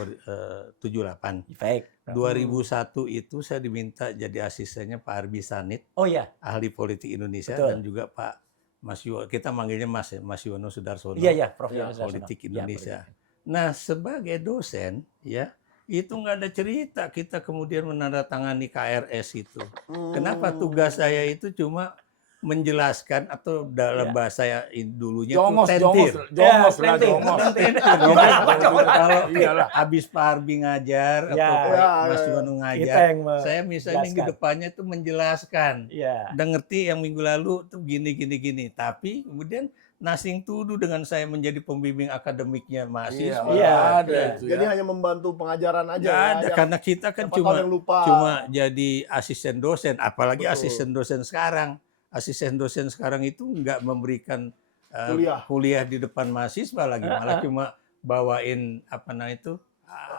78. Baik. 2001 itu saya diminta jadi asistennya Pak Arbi Sanit, Oh iya. ahli politik Indonesia, Betul. dan juga Pak Mas Yuwono, kita manggilnya Mas ya, Mas Yuwono Sudarsono, Iya, iya, Prof. ya, Yohanes Rasono. politik Iya, Indonesia. politik. Nah, sebagai dosen ya, itu nggak ada cerita kita kemudian menandatangani KRS itu. Kenapa tugas saya itu cuma menjelaskan atau dalam Ya. bahasa dulunya Jongos, itu jongos, tentir. jongos Ya, lah, tentir. jongos. Gimana, Pak Jongos? Kalau Iyalah. habis Pak Arbi ngajar Ya. atau Pak Ya, Mas ya. Yuwono Kita ngajar, yang saya misalnya minggu menjelaskan. depannya itu menjelaskan. Iya. Udah ngerti yang minggu lalu tuh gini. Tapi kemudian nothing to do dengan saya menjadi pembimbing akademiknya mahasiswa. Iya, ada iya. itu Jadi ya. hanya membantu pengajaran aja. Nggak ya. ada, Yang- karena kita kan siapa tahu yang lupa. cuma jadi asisten dosen, apalagi Betul. asisten dosen sekarang. Asisten dosen sekarang itu nggak memberikan Kuliah. di depan mahasiswa lagi, malah cuma bawain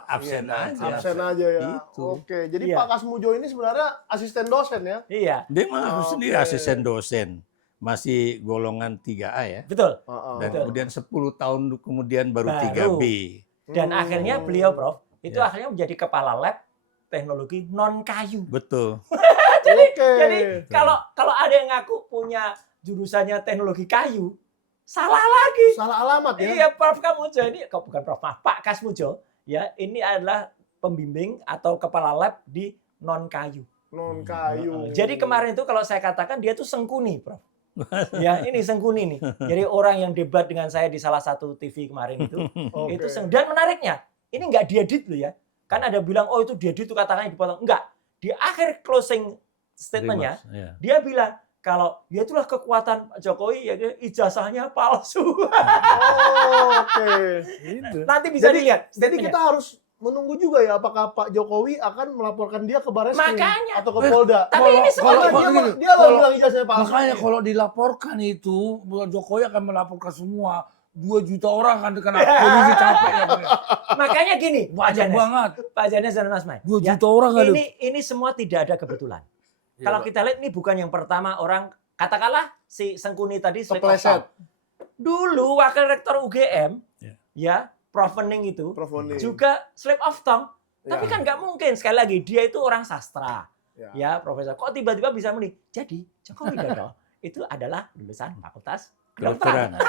absen Iya, aja. absen aja ya. Itu. Oke, jadi Iya. Pak Kasmujo ini sebenarnya asisten dosen ya. Iya, Dia mah Oke. sendiri asisten dosen, masih golongan 3A ya. betul. Dan Betul. kemudian 10 tahun kemudian baru Baru. 3B. Dan akhirnya beliau, Prof, itu Ya. akhirnya menjadi kepala lab teknologi non kayu. Betul. Oke. Jadi kalau ada yang ngaku punya jurusannya teknologi kayu, salah lagi. Salah alamat ya. Iya, Prof Kasmujo ini, kok bukan Prof, maaf, Pak Kasmujo, ya ini adalah pembimbing atau kepala lab di non kayu. Non kayu. Jadi kemarin itu kalau saya katakan dia tuh sengkuni, Prof. Ya, ini sengkuni nih. Jadi orang yang debat dengan saya di salah satu TV kemarin itu, Oke. itu dan menariknya, ini nggak diedit loh ya. Kan ada bilang, oh itu diedit itu katanya dipotong. Enggak. Di akhir closing statement-nya, Ya. dia bilang, kalau ya itulah kekuatan Pak Jokowi, ya ijazahnya palsu. Oke. Itu. Nanti bisa dilihat. Jadi statement-nya. kita harus menunggu juga ya apakah Pak Jokowi akan melaporkan dia ke Bareskrim Makanya. atau ke Polda. Tapi ini Kalau sebenarnya dia kalau- bilang ijazahnya palsu. Makanya kalau dilaporkan itu, Jokowi akan melaporkan semua. 2 juta orang akan kena polisi capek ya, Pak. makanya gini, Pak Banyak Janes, banget. Pak Janes dan Mas Mai. 2 Ya, juta orang ada. ini semua tidak ada kebetulan. Iya, Kalau Pak. kita lihat ini bukan yang pertama orang, katakanlah si Sengkuni tadi slip of Kepleset. tongue. Dulu wakil rektor UGM, Ya. ya Prof Wening itu Prof. Woni. juga slip of tongue. Tapi Ya. kan nggak mungkin, sekali lagi dia itu orang sastra, Ya. ya Profesor. Kok tiba-tiba bisa muni? Jadi Joko Widodo itu adalah lulusan Fakultas Kedokteran. Kedokteran.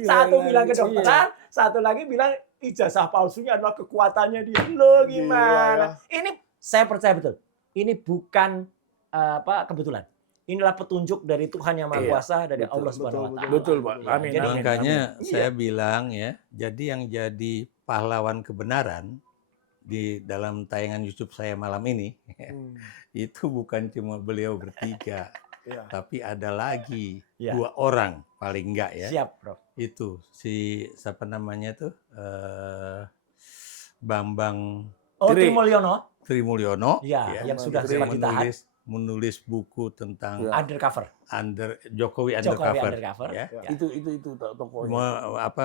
Satu bilang Iya. kedokteran, satu lagi bilang ijazah palsunya adalah kekuatannya dia. Lo gimana? Ini saya percaya betul. Ini bukan kebetulan. Inilah petunjuk dari Tuhan yang Maha Iya, Kuasa, dari betul, Allah Subhanahu wa taala. Betul, Pak. Amin. Jadi- amin, Makanya amin. saya bilang ya, jadi yang jadi pahlawan kebenaran di dalam tayangan YouTube saya malam ini Hmm. itu bukan cuma beliau bertiga, Ya. tapi ada lagi Ya. 2 orang paling enggak ya. Siap, Prof. Itu si siapa namanya tuh Bambang Oh, Tri. Trimulyono, Trimulyono ya, ya, yang sudah Tri. sempat ditahan menulis buku tentang Ya. undercover. Jokowi Jokowi undercover, undercover. ya. Ya. Itu tokohnya. Apa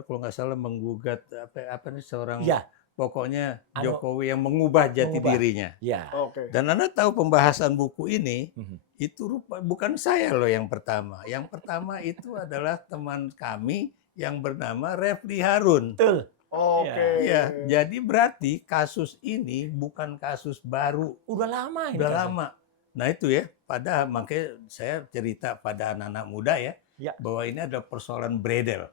kalau nggak salah menggugat apa nih seorang Ya. pokoknya Anu- Jokowi yang mengubah jati Mengubah. dirinya. Ya. Oke. Dan Anda tahu pembahasan buku ini Mhm. itu bukan saya loh yang pertama. Yang pertama itu adalah teman kami yang bernama Refli Harun. Betul. Oke. Ya, jadi berarti kasus ini bukan kasus baru, Udah lama ini. udah kasusnya. lama. Nah itu ya, pada makanya saya cerita pada anak-anak muda ya, Ya. bahwa ini ada persoalan beredel.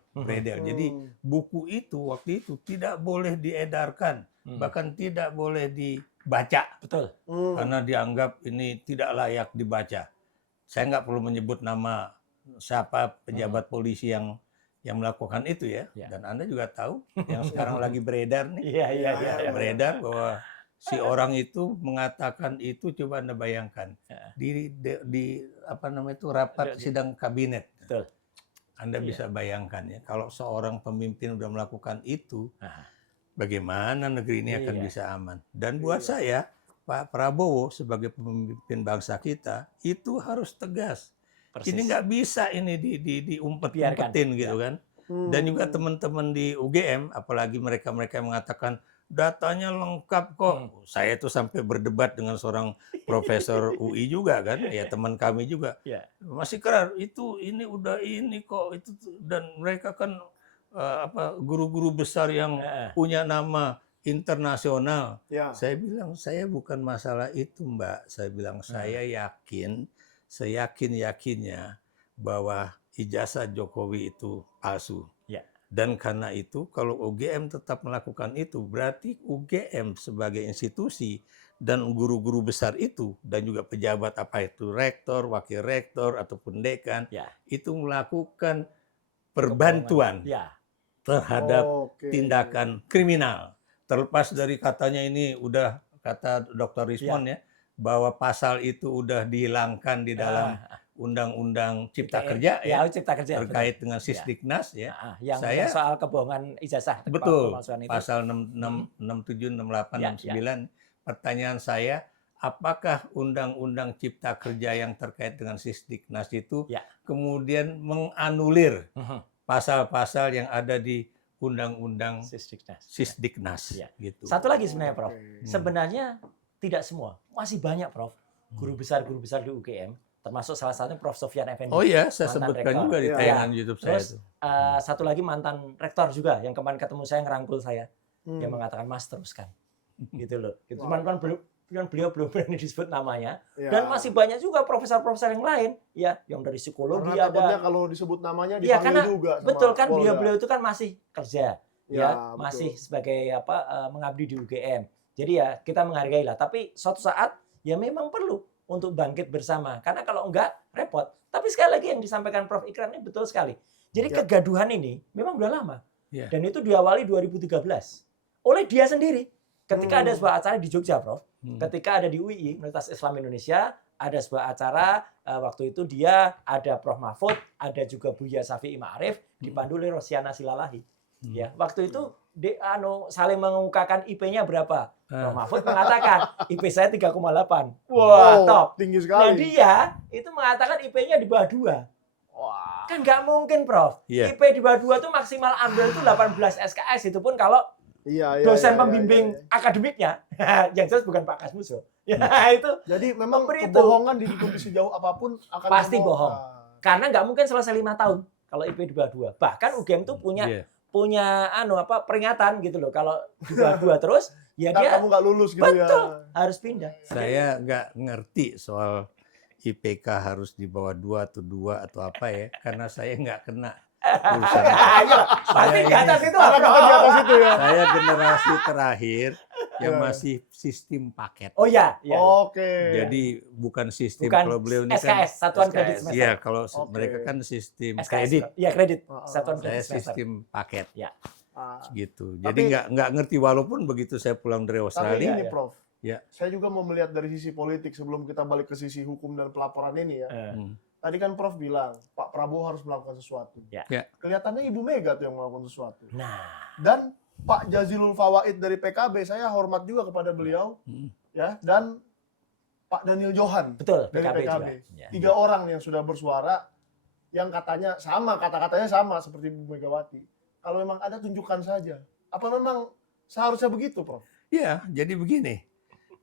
Jadi buku itu waktu itu tidak boleh diedarkan, bahkan tidak boleh dibaca Betul. karena dianggap ini tidak layak dibaca. Saya nggak perlu menyebut nama siapa pejabat polisi yang melakukan itu ya. Ya. Dan Anda juga tahu yang sekarang lagi beredar nih, Iya. beredar bahwa si orang itu mengatakan itu, coba Anda bayangkan di apa namanya itu rapat sidang kabinet. Betul. Anda bisa bayangkan ya, kalau seorang pemimpin sudah melakukan itu, Nah, bagaimana negeri ini akan Iya. bisa aman. Dan buat saya, Pak Prabowo sebagai pemimpin bangsa kita itu harus tegas. persis. Ini nggak bisa ini diumpet-umpetin Biarkan. gitu kan. Dan juga teman-teman di UGM, apalagi mereka-mereka yang mengatakan datanya lengkap kok. Saya tuh sampai berdebat dengan seorang profesor UI juga kan, ya teman kami juga. Ya. Masih kerar itu ini udah ini kok itu dan mereka kan guru-guru besar yang punya nama internasional. Ya. Saya bilang saya bukan masalah itu, Mbak. Saya bilang saya yakin, seyakin-yakinnya bahwa ijazah Jokowi itu palsu. Ya. Dan karena itu kalau UGM tetap melakukan itu, berarti UGM sebagai institusi dan guru-guru besar itu dan juga pejabat apa itu rektor, wakil rektor ataupun dekan Ya. itu melakukan perbantuan Ya. terhadap Oke. tindakan kriminal. Terlepas dari katanya ini udah kata Dr. Rismon ya bahwa pasal itu udah dihilangkan di dalam Undang-Undang Cipta Kerja ya, Cipta Kerja terkait dengan Sisdiknas ya. yang Saya soal kebohongan ijazah. betul pemalsuan itu. pasal 67, 68, Ya, 69. Pertanyaan saya, apakah Undang-Undang Cipta Kerja yang terkait dengan Sisdiknas itu kemudian menganulir pasal-pasal yang ada di Undang-Undang Sisdiknas Ya. gitu. Satu lagi sebenarnya, Prof. Oke. Sebenarnya tidak semua, masih banyak, Prof. Guru besar di UGM, termasuk salah satunya Prof. Sofyan Effendi. Oh iya, saya mantan sebutkan rektor. juga di Iya. tayangan YouTube saya Terus itu. satu lagi mantan rektor juga yang kemarin ketemu saya ngerangkul saya. Dia mengatakan Mas teruskan. Gitu loh. Gitu. Cuman kan beliau belum berani disebut namanya. Ya. Dan masih banyak juga profesor-profesor yang lain ya, yang dari psikologi Karena takutnya ada. kalau disebut namanya Iya, dipanggil karena juga sama betul kan Polda. beliau-beliau itu kan masih kerja. Ya, betul. Masih sebagai mengabdi di UGM. Jadi ya kita menghargai lah. Tapi suatu saat ya memang perlu untuk bangkit bersama. Karena kalau enggak repot. Tapi sekali lagi yang disampaikan Prof. Ikrar ini betul sekali. Jadi Ya. kegaduhan ini memang udah lama. Ya. Dan itu diawali 2013 oleh dia sendiri. Ketika ada sebuah acara di Jogja, Prof. Ketika ada di UI, Universitas Islam Indonesia, ada sebuah acara waktu itu dia ada Prof. Mahfud, ada juga Buya Syafi'i Ma'arif, dipandu oleh Rosiana Silalahi. Ya, waktu itu saling mengungkapkan IP-nya berapa. Prof. Mahfud mengatakan IP saya 3,8. Wah, top. Tinggi Nah sekali. dia itu mengatakan IP-nya di bawah 2. Wah. Kan nggak mungkin, Prof. Iya. IP di bawah 2 itu maksimal ambil itu 18 SKS. Itu pun kalau Iya, dosen iya, pembimbing iya. akademiknya, yang jelas bukan Pak Kasmuso. Ya, itu Jadi memang Memberi itu. kebohongan ditutupi sejauh apapun akan Pasti membongkar. karena nggak mungkin selesai 5 tahun kalau IP di bawah 2. Bahkan UGM itu punya Iya. peringatan gitu loh. Kalau di bawah 2 terus ya Ntar dia kamu nggak lulus gitu ya. betul harus pindah. Saya nggak ngerti soal IPK harus di bawah 2 atau 2 atau apa ya, karena saya nggak kena urusan. Ayo, pasti di atas itu. Karena kita di atas itu ya. Saya generasi terakhir yang Ya. masih sistem paket. Oh ya, ya. Oke. Jadi bukan sistem Bukan kalau beliau ini kan SKS, satuan SKS. kredit semester. Iya, kalau Oke. mereka kan sistem SKS. kredit. Iya, kredit. Saya Satuan Saya kredit semester. sistem paket Ah, gitu. Tapi- Jadi nggak ngerti, walaupun begitu saya pulang dari Tapi Australia. ini ya. Prof, Ya. saya juga mau melihat dari sisi politik sebelum kita balik ke sisi hukum dan pelaporan ini ya. Hmm. Tadi kan Prof bilang Pak Prabowo harus melakukan sesuatu. Ya. Ya. Kelihatannya Ibu Mega tuh yang melakukan sesuatu. Nah, Dan Pak Jazilul Fawait dari PKB, saya hormat juga kepada beliau, Hmm. ya. Dan Pak Daniel Johan betul dari PKB PKB. juga. Ya. 3 orang yang sudah bersuara, yang katanya sama, kata-katanya sama seperti Bu Megawati. Kalau memang ada, tunjukkan saja. Apa memang seharusnya begitu, Prof? Iya, jadi begini.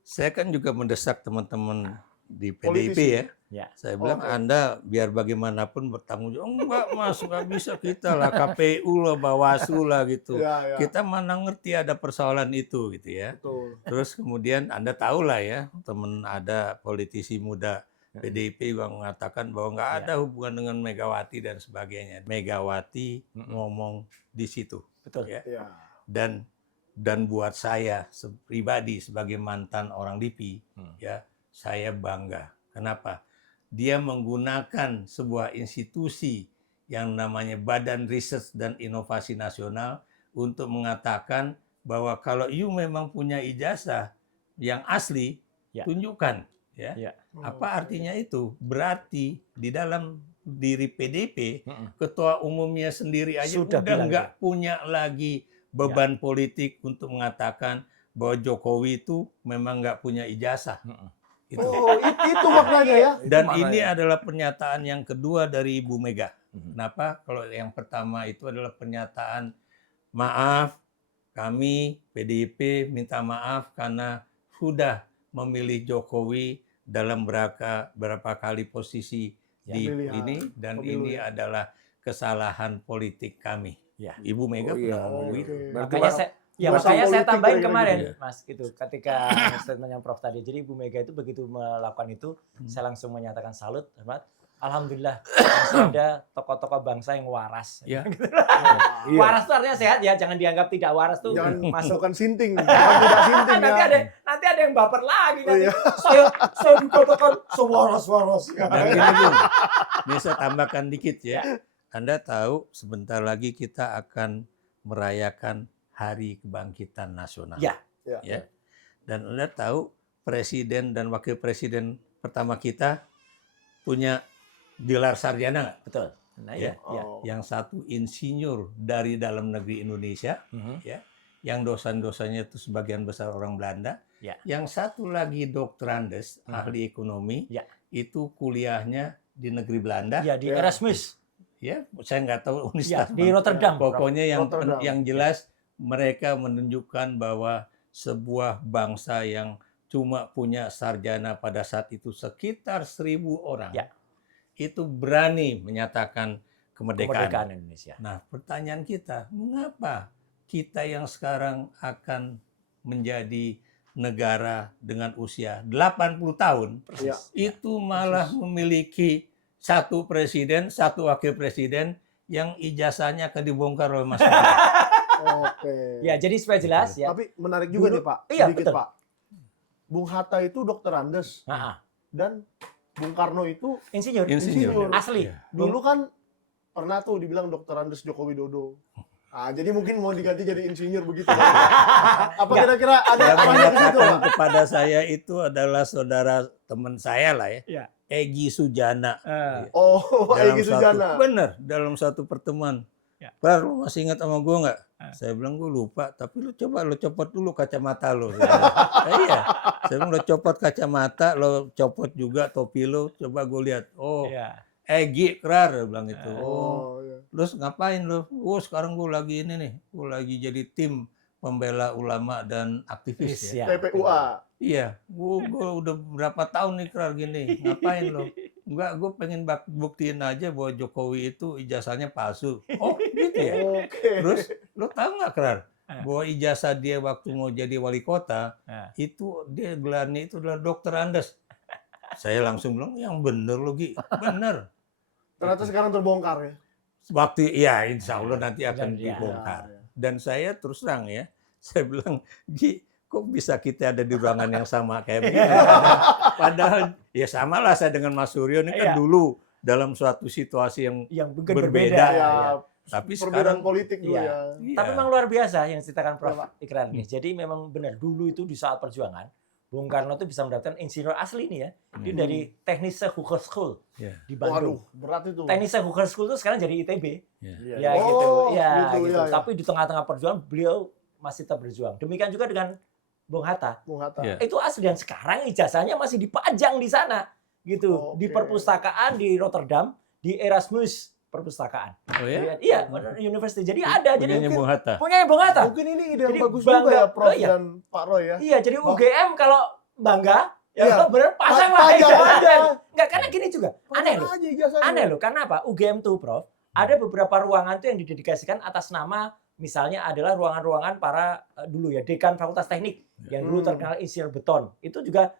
Saya kan juga mendesak teman-teman di PDIP Politisi. ya, Ya. Saya bilang Oke. Anda biar bagaimanapun bertanggung jawab. Enggak Mas, nggak bisa kita lah KPU lah, Bawaslu lah gitu. Ya, ya. Kita mana ngerti ada persoalan itu gitu ya. Betul. Terus kemudian Anda tahu lah ya, teman ada politisi muda PDIP yang mengatakan bahwa nggak ada hubungan dengan Megawati dan sebagainya. Megawati ngomong di situ. Betul. Ya. Ya. Dan buat saya pribadi sebagai mantan orang LIPI, ya saya bangga. Kenapa? Dia menggunakan sebuah institusi yang namanya Badan Riset dan Inovasi Nasional untuk mengatakan bahwa kalau you memang punya ijazah yang asli, Ya. tunjukkan. Ya. Ya. Apa artinya itu? Berarti di dalam diri PDIP, ketua umumnya sendiri aja Sudah udah bilang nggak punya lagi beban politik untuk mengatakan bahwa Jokowi itu memang nggak punya ijazah. Itu. Oh, itu maknanya ya. Dan Itu ini maknanya. adalah pernyataan yang kedua dari Ibu Mega. Kenapa? Kalau yang pertama itu adalah pernyataan maaf, kami PDIP minta maaf karena sudah memilih Jokowi dalam berapa kali posisi di Pemilihan. ini dan Pemilu ini ya. adalah kesalahan politik kami. Ya. Ibu Mega pernah ngomong Oke. itu. Berarti Makanya saya Masa makanya saya politik tambahin kira-kira kemarin, gitu ya. Mas, itu ketika statementnya Prof tadi. Jadi Ibu Mega itu begitu melakukan itu, saya langsung menyatakan salut, hormat. Alhamdulillah masih ada tokoh-tokoh bangsa yang waras. Ya. Iya. Waras itu artinya sehat ya, jangan dianggap tidak waras tuh. Jangan masuk. masukkan sinting, bukan tidak sinting nanti ya. ada yang baper lagi nanti. Iya. Saya dikatakan sewaras-waras. Dan gini Bung, ini saya tambahkan dikit ya. Anda tahu sebentar lagi kita akan merayakan Hari Kebangkitan Nasional. Ya. Ya. Dan Anda tahu presiden dan wakil presiden pertama kita punya gelar sarjana nggak? Betul. Nah, Ya. ya. Oh. Yang satu insinyur dari dalam negeri Indonesia, ya. Yang dosen-dosennya itu sebagian besar orang Belanda. Ya. Yang satu lagi doktorandes, ahli ekonomi, Ya. itu kuliahnya di negeri Belanda. Ya, di Ya. Erasmus. Ya, saya nggak tahu Ya, universitas di mana. Rotterdam. Pokoknya Rotterdam. yang jelas mereka menunjukkan bahwa sebuah bangsa yang cuma punya sarjana pada saat itu sekitar 1.000 orang, Ya. itu berani menyatakan kemerdekaan. Kemerdekaan Indonesia. Nah, pertanyaan kita, mengapa kita yang sekarang akan menjadi negara dengan usia 80 tahun, Ya. itu malah memiliki satu presiden, satu wakil presiden yang ijazahnya akan dibongkar oleh Mas Budi. Oke. Ya, jadi supaya jelas ya. Tapi menarik juga Dulu- nih Pak, iya, sedikit betul. Pak. Bung Hatta itu dokter Andes Nah, dan Bung Karno itu insinyur. Insinyur. Asli. dulu kan pernah tuh dibilang dokter Andes Joko Widodo. Ah, jadi mungkin mau diganti jadi insinyur begitu. Pak. Apa Enggak. kira-kira ada Yang arahnya ke situ, mengatakan Pak? kepada saya itu adalah saudara teman saya lah ya, Ya. Egy Sujana. Oh, Dalam Egy satu- Sujana. Bener, dalam satu pertemuan. Ya. Prar, lu masih ingat sama gue nggak? Saya bilang gue lupa, tapi lu coba lu copot dulu kacamata lu. Iya, saya bilang lu copot kacamata, lu copot juga topi lu, coba gue lihat. Oh, Ya. Egy Krar, dia bilang itu. Oh, Oh, iya. terus ngapain lu? Oh, sekarang gue lagi ini nih, gue lagi jadi tim pembela ulama dan aktivis ya. Ya. PPUA. Iya, gue udah berapa tahun nih Krar gini, ngapain lo? Enggak, gue pengen buktiin aja bahwa Jokowi itu ijazahnya palsu. Oh gitu ya? Oke. Terus lo tahu nggak Krar? Bahwa ijazah dia waktu mau jadi wali kota, itu dia gelarnya itu adalah dokter Andes. Saya langsung bilang, yang bener lo Gi, bener. Ternyata sekarang terbongkar ya. Waktu, ya insya Allah nanti akan Ya. dibongkar. Ya, ya. Dan saya terus terang ya, saya bilang, Gi, kok bisa kita ada di ruangan yang sama kayak begini? Padahal ya samalah saya dengan Mas Suryo ini kan Iya. dulu dalam suatu situasi yang Yang mungkin Berbeda. berbeda. Ya, Ya. tapi perbedaan sekarang politik dulu Iya. ya. iya. Tapi memang luar biasa yang ceritakan Prof. Iya, Pak. Ikrar nih. Jadi memang benar dulu itu di saat perjuangan Bung Karno itu bisa mendapatkan insinyur asli nih ya. Dia dari Technische Hogeschool Iya. di Waduh, Bandung. berat itu. Technische Hogeschool itu sekarang jadi ITB. Iya. Ya Oh, gitu. Ya gitu, gitu. ya, ya. Tapi di tengah-tengah perjuangan beliau masih tetap berjuang. Demikian juga dengan Bung Hatta. Bung Hatta. Iya. Itu asli dan sekarang ijazahnya masih dipajang di sana. Gitu. Di Oke. perpustakaan di Rotterdam, di Erasmus perpustakaan. Oh ya? Iya, university. Jadi ada jadi Punyanya Bung Hatta. punya Bung Hatta. Mungkin ini ide yang Jadi bagus bangga. juga ya Prof Oh, iya. dan Pak Roy ya. Iya, jadi UGM kalau bangga Ya Iya. bener pasang lah. Pajang aja. Enggak, karena gini juga. Aneh loh. Aja ijazahnya. Aneh loh, karena apa? UGM tuh, Prof, ada beberapa ruangan tuh yang didedikasikan atas nama, misalnya adalah ruangan-ruangan para dulu ya dekan Fakultas Teknik yang dulu terkenal insinyur beton. Itu juga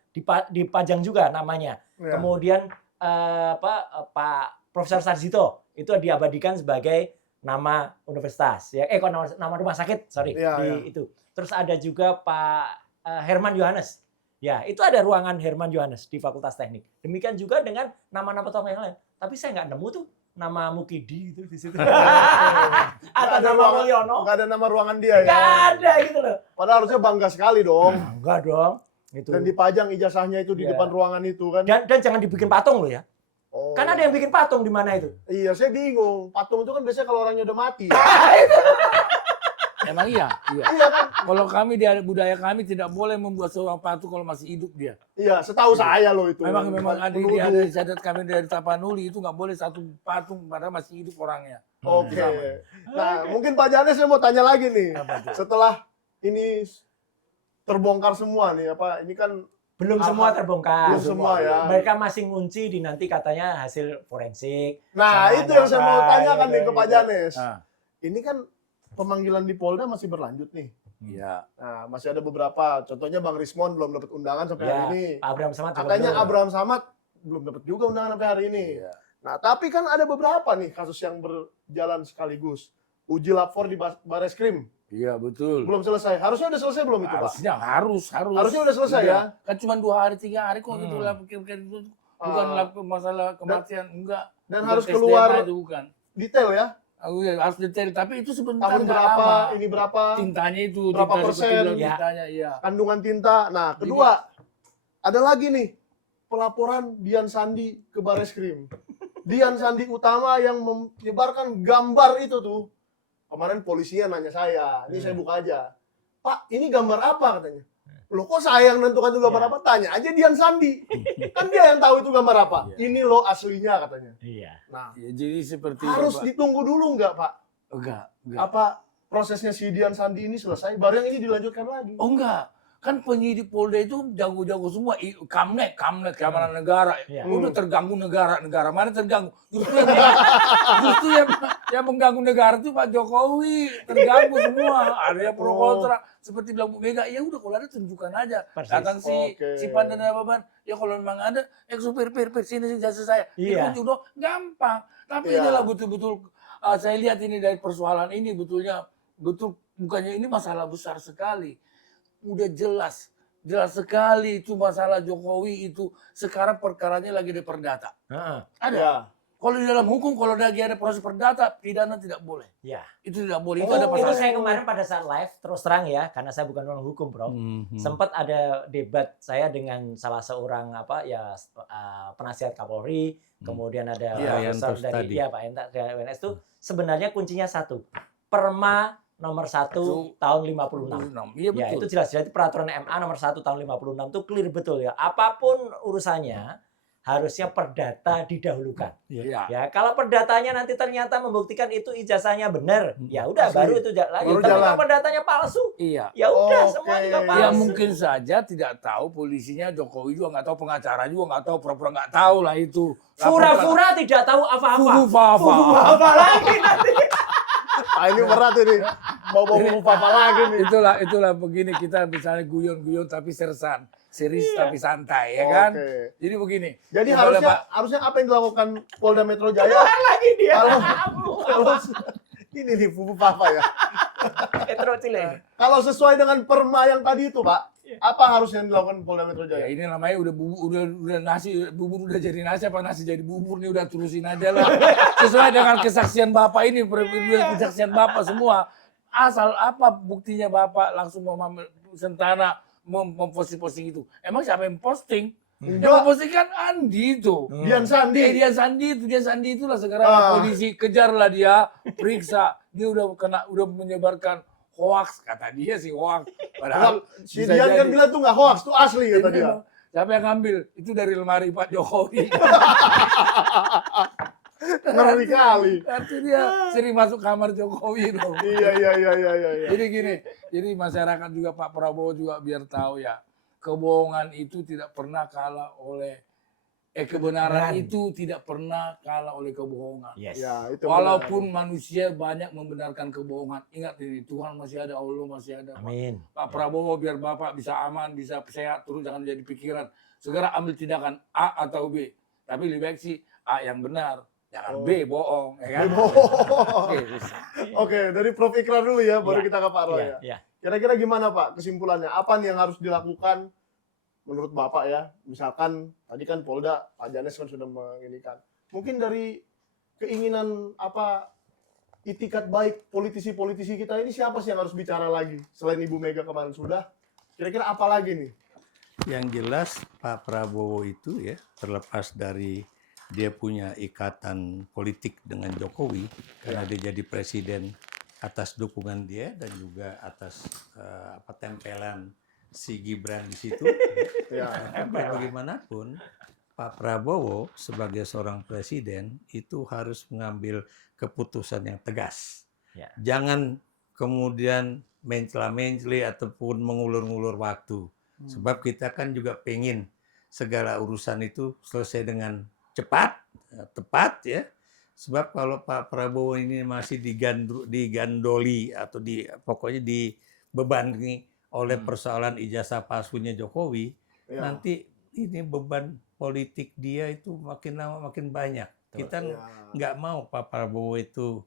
dipajang juga namanya. Ya. Kemudian Pak Profesor Sarjito itu diabadikan sebagai nama universitas ya. Kok nama rumah sakit, sorry. Iya, iya. Itu. Terus ada juga Pak Herman Yohanes. Ya, itu ada ruangan Herman Yohanes di Fakultas Teknik. Demikian juga dengan nama-nama tokoh yang lain. Tapi saya nggak nemu tuh nama Mukidi itu di situ. Atau Nggak ada nama ruangan- Mulyono. Nggak ada nama ruangan dia ya. Nggak ada gitu loh. Padahal harusnya bangga sekali dong. Enggak dong. Gitu. Dan dipajang ijazahnya itu di Iya. depan ruangan itu kan. Dan jangan dibikin patung loh ya. Oh. Kan ada yang bikin patung di mana itu. Iya, saya bingung. Patung itu kan biasanya kalau orangnya udah mati. Emang iya? Iya. Iya kan? Kalau kami di budaya kami tidak boleh membuat seorang patung kalau masih hidup dia. Iya, setahu saya loh itu. Memang ada Menuduh. di cadat kami dari Tapanuli itu nggak boleh satu patung padahal masih hidup orangnya. Oke. Nah, mungkin Pak Janes saya mau tanya lagi nih. Apa tuh? Setelah ini terbongkar semua nih, apa? Ini kan Belum semua terbongkar. belum semua ya. Mereka masih ngunci di nanti katanya hasil forensik. Nah, Sama itu yang saya mau apa, tanyakan gitu, nih ke Pak gitu. Janes. Ah, Ini kan pemanggilan di Polda masih berlanjut nih. iya. Nah, masih ada beberapa. Contohnya Bang Rismon belum dapat undangan sampai Ya, hari ini. Pak Abraham Samad juga Katanya belum. Abraham Samad belum dapat juga undangan sampai hari ini. Iya. Nah, tapi kan ada beberapa nih kasus yang berjalan sekaligus. Uji lapor di Bareskrim Iya betul. belum selesai. Harusnya udah selesai belum itu, Pak? Harusnya harus. Harusnya udah selesai Iya. ya. Kan cuma 2 hari 3 hari kok gitu lah pikir-pikir itu bukan Ah, lah masalah kematian enggak. dan Bukan harus tes keluar DNA itu bukan. detail ya. Harus detail tapi itu sebentar Tahun nggak berapa, lama. ini berapa, Tintanya itu berapa tinta seperti persen? bilang Ya. tintanya iya. kandungan tinta. Nah, kedua, ada lagi nih pelaporan Dian Sandi ke Bareskrim. Dian Sandi Utama yang menyebarkan gambar itu tuh. Kemarin polisinya nanya saya, ini saya buka aja. Pak, ini gambar apa katanya? Loh kok saya yang nentukan itu gambar Ya. apa? Tanya aja Dian Sandi. Kan dia yang tahu itu gambar apa. Iya. Ini loh aslinya katanya. Iya. Nah, Ya, jadi seperti harus Bapak- ditunggu dulu nggak Pak? enggak. Apa prosesnya si Dian Sandi ini selesai? Baru yang ini dilanjutkan lagi. Oh enggak. Kan penyidik Polda itu jago-jago semua. Kamnet, keamanan negara. Iya. Udah terganggu negara mana terganggu. Justru yang mengganggu negara itu Pak Jokowi. Terganggu semua. Ada yang pro kontra. Seperti bilang Bu Mega, ya udah kalau ada tunjukkan aja. Persis. Datang Oke. si Pandan dan Baban. Ya kalau memang ada, supir sini jasa saya. Iya. Ditunjuk dong. Gampang. Tapi Iya. inilah betul-betul saya lihat ini dari persoalan ini betulnya betul bukannya ini masalah besar sekali. Udah jelas sekali itu masalah Jokowi itu sekarang perkaranya lagi di perdata. Heeh. Ada. Ya. Kalau di dalam hukum kalau lagi ada proses perdata pidana tidak boleh. Ya. Itu tidak boleh. Itu, Itu ada itu pasal. saya kemarin pada saat live terus terang ya, karena saya bukan orang hukum, Prof. Sempat ada debat saya dengan salah seorang penasihat Kapolri, kemudian ada Iya, profesor Yantos dari tadi. Pak Yantos dari UNS itu sebenarnya kuncinya satu. Perma nomor 1 tahun 56. Iya Ya, itu betul. jelas-jelas itu peraturan MA nomor 1 tahun 56 itu clear betul ya. Apapun urusannya harusnya perdata didahulukan. Iya. Ya, kalau perdatanya nanti ternyata membuktikan itu ijazahnya benar, ya udah Asli. baru itu lagi. Baru Tapi jalan. kalau perdatanya palsu, Iya. ya udah Oke. semua juga palsu. Ya mungkin saja tidak tahu polisinya Jokowi juga nggak tahu pengacara juga nggak tahu pura-pura nggak tahu lah itu. Pura-pura tidak tahu apa-apa. Fufu-fafa. Apa lagi nanti? Ah, ini berat ini. Mau apa lagi nih? Itulah begini kita misalnya guyon-guyon tapi sersan, serius tapi santai ya kan. Oke. Jadi begini. Jadi Ya, boleh, Pak. harusnya apa yang dilakukan Polda Metro Jaya? Lagi dia. Kalau ini nih Fufu Papa ya. Petro Chile. Kalau sesuai dengan perma yang tadi itu, Pak, apa harusnya yang dilakukan Polda Metro Ya Jaya? ini namanya udah bubur udah jadi nasi apa nasi jadi bubur nih udah terusin aja lah. Sesuai dengan kesaksian Bapak ini, kesaksian Bapak semua. Asal apa buktinya Bapak langsung Sentana memposting itu. Emang siapa yang posting? Yang Enggak. memposting kan Andi itu. Dian Sandi. Dian Sandi itulah sekarang Ah. polisi kejarlah dia, periksa. Dia udah menyebarkan hoax kata dia sih hoax. Padahal Si bisa Dian kan jadi. bilang tuh nggak hoax, tuh asli kata dia. Memang. Siapa yang ngambil? Itu dari lemari Pak Jokowi. Ngeri kali. Nanti dia sering masuk kamar Jokowi dong. Iya. Jadi gini, jadi masyarakat juga Pak Prabowo juga biar tahu ya. kebohongan itu tidak pernah kalah oleh kebenaran Benar. itu tidak pernah kalah oleh kebohongan. Yes. Ya, itu Walaupun benar. manusia banyak membenarkan kebohongan, ingat ini Tuhan masih ada, Allah masih ada. Pak. Amin. Pak Prabowo biar Bapak bisa aman, bisa sehat, terus jangan jadi pikiran. Segera ambil tindakan A atau B. Tapi lebih baik sih A yang benar, jangan B bohong, ya kan? Oke, bisa. Oke, dari Prof Ikrar dulu ya, baru Iya. kita ke Pak Roy Iya, ya. iya. Kira-kira gimana Pak kesimpulannya? Apa nih yang harus dilakukan menurut Bapak ya? Misalkan tadi kan Polda, Pak Janes kan sudah menginikan. Mungkin dari keinginan apa itikat baik politisi-politisi kita ini siapa sih yang harus bicara lagi? Selain Ibu Mega kemarin sudah, kira-kira apa lagi nih? Yang jelas Pak Prabowo itu ya, terlepas dari dia punya ikatan politik dengan Jokowi karena dia jadi presiden atas dukungan dia dan juga atas tempelan si Gibran di situ. Ya, Tapi bagaimanapun Pak Prabowo sebagai seorang presiden itu harus mengambil keputusan yang tegas. Ya. Jangan kemudian mencela-menceli ataupun mengulur-ngulur waktu. Sebab kita kan juga pengen segala urusan itu selesai dengan cepat, tepat ya. Sebab kalau Pak Prabowo ini masih digandoli atau pokoknya dibebani oleh persoalan ijazah palsunya Jokowi, ya. nanti ini beban politik dia itu makin lama makin banyak. Kita Ya. nggak mau Pak Prabowo itu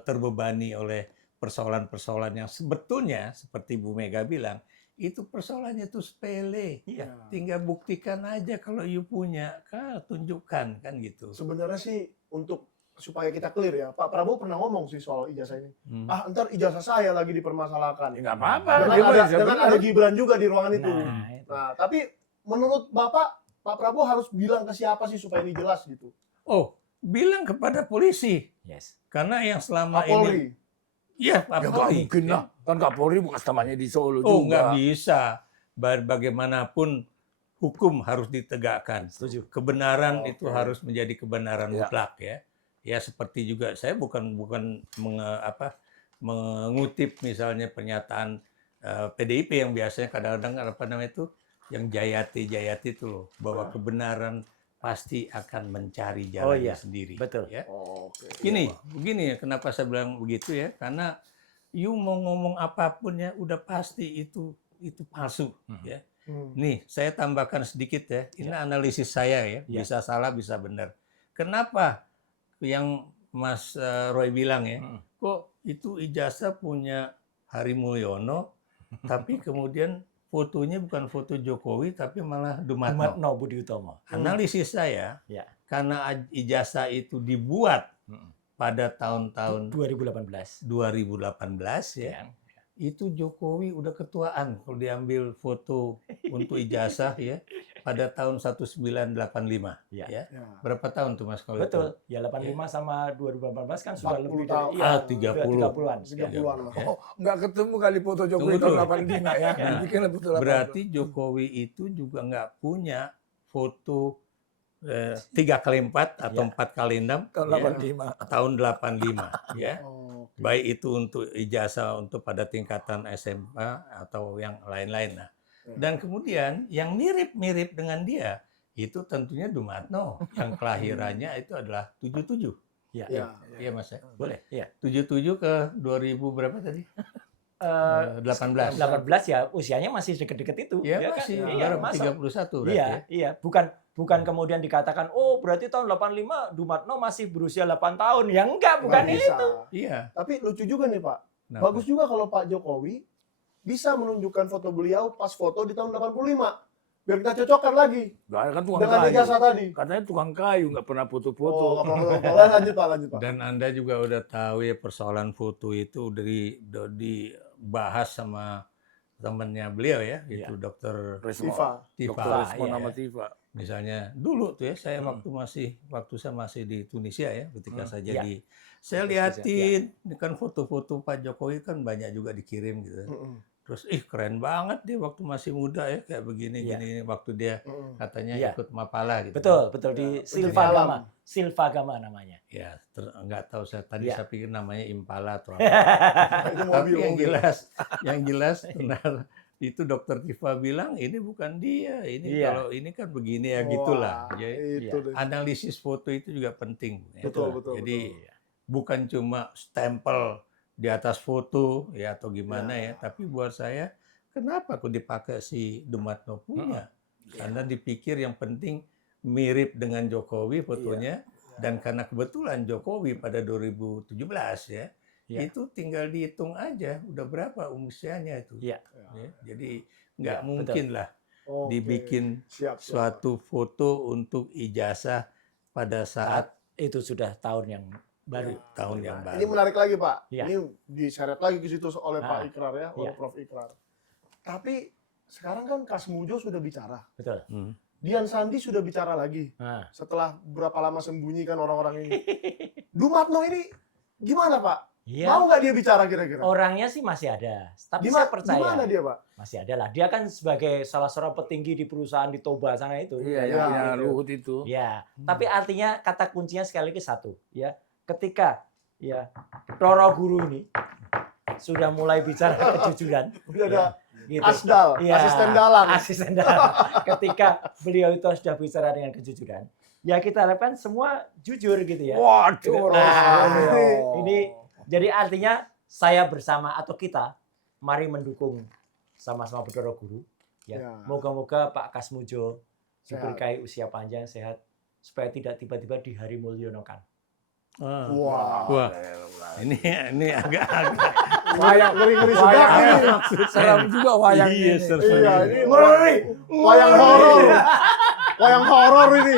terbebani oleh persoalan-persoalan yang sebetulnya seperti Bu Mega bilang, itu persoalannya itu sepele. Iya. Tinggal buktikan aja kalau you punya, tunjukkan kan gitu. Sebenarnya sih untuk supaya kita clear ya, Pak Prabowo pernah ngomong sih soal ijazah ini. Hmm. Ntar ijazah saya lagi dipermasalahkan. Ya, nggak apa-apa. Dengan Dia ada, masih dengan benar. ada Gibran juga di ruangan itu. Nah, itu. Nah, tapi menurut Bapak, Pak Prabowo harus bilang ke siapa sih supaya ini jelas gitu? Oh, bilang kepada polisi. Yes. Karena yang selama ini... Kapolri. Iya, Pak Ya nggak Polri. mungkin lah. Kan Kapolri bukan namanya di Solo Oh, juga. nggak bisa. Bagaimanapun hukum harus ditegakkan. Setuju. Kebenaran Oke. itu harus menjadi kebenaran Ya. mutlak ya. Ya seperti juga saya bukan mengutip misalnya pernyataan PDIP yang biasanya kadang-kadang yang jayati itu loh, bahwa kebenaran pasti akan mencari Oh, jalannya iya. sendiri. Betul. Ya. Oke. Begini ya, kenapa saya bilang begitu ya? Karena you mau ngomong apapun ya, udah pasti itu palsu. Ya. Nih, saya tambahkan sedikit ya. Ini analisis saya ya, Ya. bisa salah, bisa benar. Kenapa yang Mas Roy bilang ya, kok itu ijazah punya Hari Mulyono, tapi kemudian fotonya bukan foto Jokowi, tapi malah Dumatno. Dumatno Budi Utomo. Analisis saya, Ya. karena ijazah itu dibuat pada tahun-tahun 2018. 2018 ya, itu Jokowi udah ketuaan kalau diambil foto untuk ijazah ya pada tahun 1985 Ya. ya. Ya. Berapa tahun tuh Mas kalau Betul. Ya 85 sama 2018 kan sudah 40 lebih tahun. dari 30. 30-an. 30-an lah. Ya. Oh, nggak ketemu kali foto Jokowi Tunggu tahun dulu. 85 ya. Ya. Bikin foto 85. Berarti Jokowi itu juga nggak punya foto 3x4 atau Ya. 4x6 Tahun ya, 85. tahun 85 ya. Oke. Baik itu untuk ijazah untuk pada tingkatan SMA atau yang lain-lain. Nah, dan kemudian yang mirip-mirip dengan dia itu tentunya Dumatno yang kelahirannya itu adalah 77. Ya. Ya. Iya Mas ya. Boleh. Ya. 77 ke 2000 berapa tadi? 18. 18 ya usianya masih deket-deket itu. Ya, kan? masih Iya, berapa? masa- 31 berarti Iya, ya. iya. Bukan kemudian dikatakan, oh berarti tahun 85 Dumatno masih berusia 8 tahun. Ya enggak, bukan Nggak bisa. itu. Iya. Tapi lucu juga nih Pak. Nah, Bagus juga kalau Pak Jokowi bisa menunjukkan foto beliau pas foto di tahun 85. Biar kita cocokkan lagi Nggak, kan tukang dengan kayu. ijazah tadi. Katanya tukang kayu, nggak pernah Oh, foto-foto. nggak apa-apa. Lanjut Pak, lanjut Pak. Dan Anda juga udah tahu ya persoalan foto itu udah dibahas sama temannya beliau ya, itu Dokter Risma. Tifa. Tifa. Dokter Risma iya, nama iya. Tifa. Misalnya dulu tuh ya, saya waktu saya masih di Tunisia ya, ketika saya jadi, saya liatin ini kan foto-foto Pak Jokowi kan banyak juga dikirim gitu. Terus keren banget dia waktu masih muda ya, kayak begini Iya. gini waktu dia katanya Iya. ikut Mapala gitu. Betul di Ya, Silvagama. Silvagama namanya. Ya, nggak tahu saya tadi Iya. saya pikir namanya Impala atau apa. Itu Tapi mobil. yang jelas itu dokter Tifa bilang ini bukan dia, ini Iya. kalau ini kan begini ya gitulah. Wah, Jadi itu deh. analisis foto itu juga penting. ya. Betul. Jadi bukan cuma stempel di atas foto ya atau gimana Ya. ya, tapi buat saya kenapa kok dipakai si Dumatno punya? Karena dipikir yang penting mirip dengan Jokowi fotonya, dan karena kebetulan Jokowi pada 2017 ya, Iya. itu tinggal dihitung aja udah berapa usianya itu. Iya. Ya, jadi nggak Iya, mungkin lah Oke. dibikin Siap. suatu foto untuk ijazah pada saat Itu sudah tahun yang baru. tahun yang Ini baru. menarik lagi Pak. Iya. Ini diseret lagi ke situ oleh Pak Ah, Ikrar ya, oleh iya. Prof Ikrar. Tapi sekarang kan Kasmujo sudah bicara. Betul. Hmm. Dian Sandi sudah bicara lagi. Nah. Setelah berapa lama sembunyi kan orang-orang ini. Dumatno ini gimana Pak? Iya. Mau nggak dia bicara kira-kira? Orangnya sih masih ada, tapi Gimana, saya percaya gimana dia Pak? masih ada lah. Dia kan sebagai salah seorang petinggi di perusahaan di Toba sana itu. Iya, Ya, yang punya gitu. Luhut itu. Ya, tapi artinya kata kuncinya sekali lagi satu, ya. Ketika ya Roro Guru ini sudah mulai bicara kejujuran, Udah ada gitu. Asdal, Iya, asisten dalang. asisten dalang. Ketika beliau itu sudah bicara dengan kejujuran, ya kita harapkan semua jujur gitu ya. Waduh. Nah, Oh. ini jadi artinya saya bersama atau kita mari mendukung sama-sama Bedoro Guru. Ya. Ya. Moga-moga Pak Kasmujo Sehat. diberkahi usia panjang, sehat, supaya tidak tiba-tiba di hari mulyonokan. Ah. Wah. Wah, ini agak-agak Wayang Ngeri-ngeri wayang sedap ini. serem juga wayang Iya, ini. serem. Iya, ini Ngeri. wayang horor. Wayang horor ini.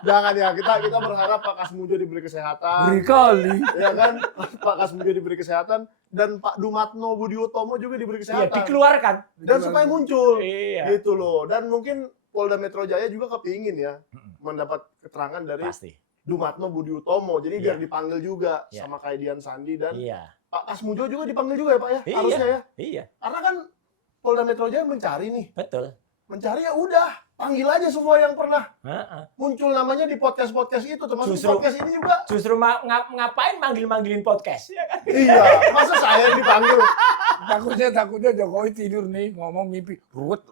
Jangan ya, kita berharap Pak Kasmujo diberi kesehatan. Ngeri kali. Ya kan? Pak Kasmujo diberi kesehatan dan Pak Dumatno Budi Utomo juga diberi Iya, kesehatan. dikeluarkan. Dan supaya muncul. Iya. Gitu loh. Dan mungkin Polda Metro Jaya juga kepingin ya mendapat keterangan dari Pasti. Dumatno Budi Utomo. Jadi biar Iya. dipanggil juga Iya. sama kayak Dian Sandi dan Iya. Pak Kasmujo juga dipanggil juga ya Pak ya? Iya. Harusnya ya. Iya, Karena kan Polda Metro Jaya mencari nih. betul. Mencari ya udah, panggil aja semua yang pernah Heeh. muncul namanya di podcast-podcast itu, termasuk Justru- podcast ini juga. Justru ngapain manggil-manggilin podcast? Ya kan? Iya, masa saya yang dipanggil? Takutnya Jokowi tidur nih ngomong mimpi ruwet.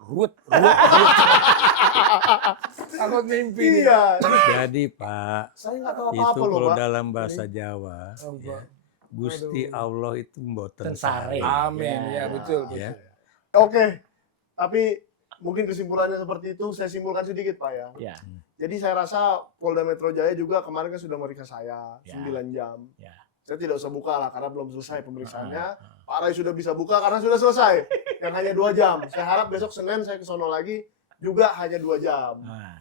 Takut mimpi. nih. Iya. jadi Pak, Saya nggak tahu itu apa-apa loh, kalau Pak. dalam bahasa Jawa, Apa? ya, Gusti Allah itu mboten Tensare. sare. Amin. Ya. Ya betul. Ya. Oke, tapi mungkin kesimpulannya seperti itu, saya simpulkan sedikit Pak ya. Ya. Jadi saya rasa Polda Metro Jaya juga kemarin kan sudah meriksa saya Ya. 9 jam. Ya. Saya tidak usah buka lah karena belum selesai pemeriksaannya. Ah, Pak Rai sudah bisa buka karena sudah selesai. Yang hanya 2 jam. Saya harap besok Senin saya ke sono lagi juga hanya 2 jam. ah.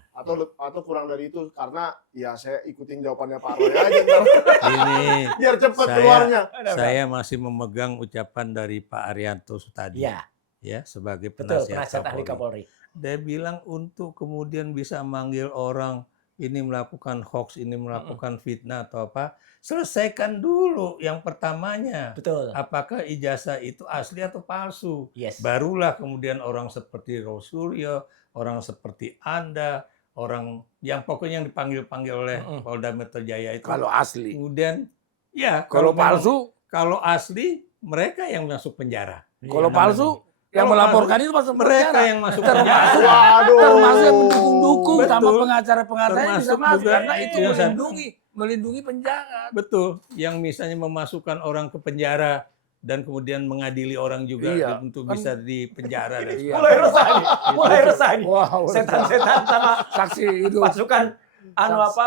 Atau kurang dari itu karena ya saya ikutin jawabannya Pak Roy aja ntar. Ini Biar cepat Saya- keluarnya. saya masih memegang ucapan dari Pak Arianto tadi, Ya, ya sebagai betul. penasihat Penasihat ahli Kapolri. Kapolri. Dia bilang untuk kemudian bisa manggil orang ini melakukan hoax, ini melakukan fitnah atau apa, selesaikan dulu yang pertamanya. Betul. Apakah ijazah itu asli atau palsu? Yes. Barulah kemudian orang seperti Rosulyo, orang seperti Anda, orang yang pokoknya yang dipanggil-panggil oleh Polda Metro Jaya itu. Kalau asli. Kemudian ya Kalau memang- palsu, kalau asli mereka yang masuk penjara. kalau Iya, palsu yang Kalau melaporkan itu masuk Mereka penjara. yang masuk Termasuk- penjara. Waduh. Termasuk yang mendukung-dukung sama Betul. pengacara-pengacara yang bisa Termasuk masuk juga karena itu yang bisa- melindungi penjara. Betul, yang misalnya memasukkan orang ke penjara dan kemudian mengadili orang juga Iya. untuk Kan- bisa di penjara dan Iya. Mulai resah nih. Mulai resah nih. Wow. Setan-setan sama Saksi hidup. pasukan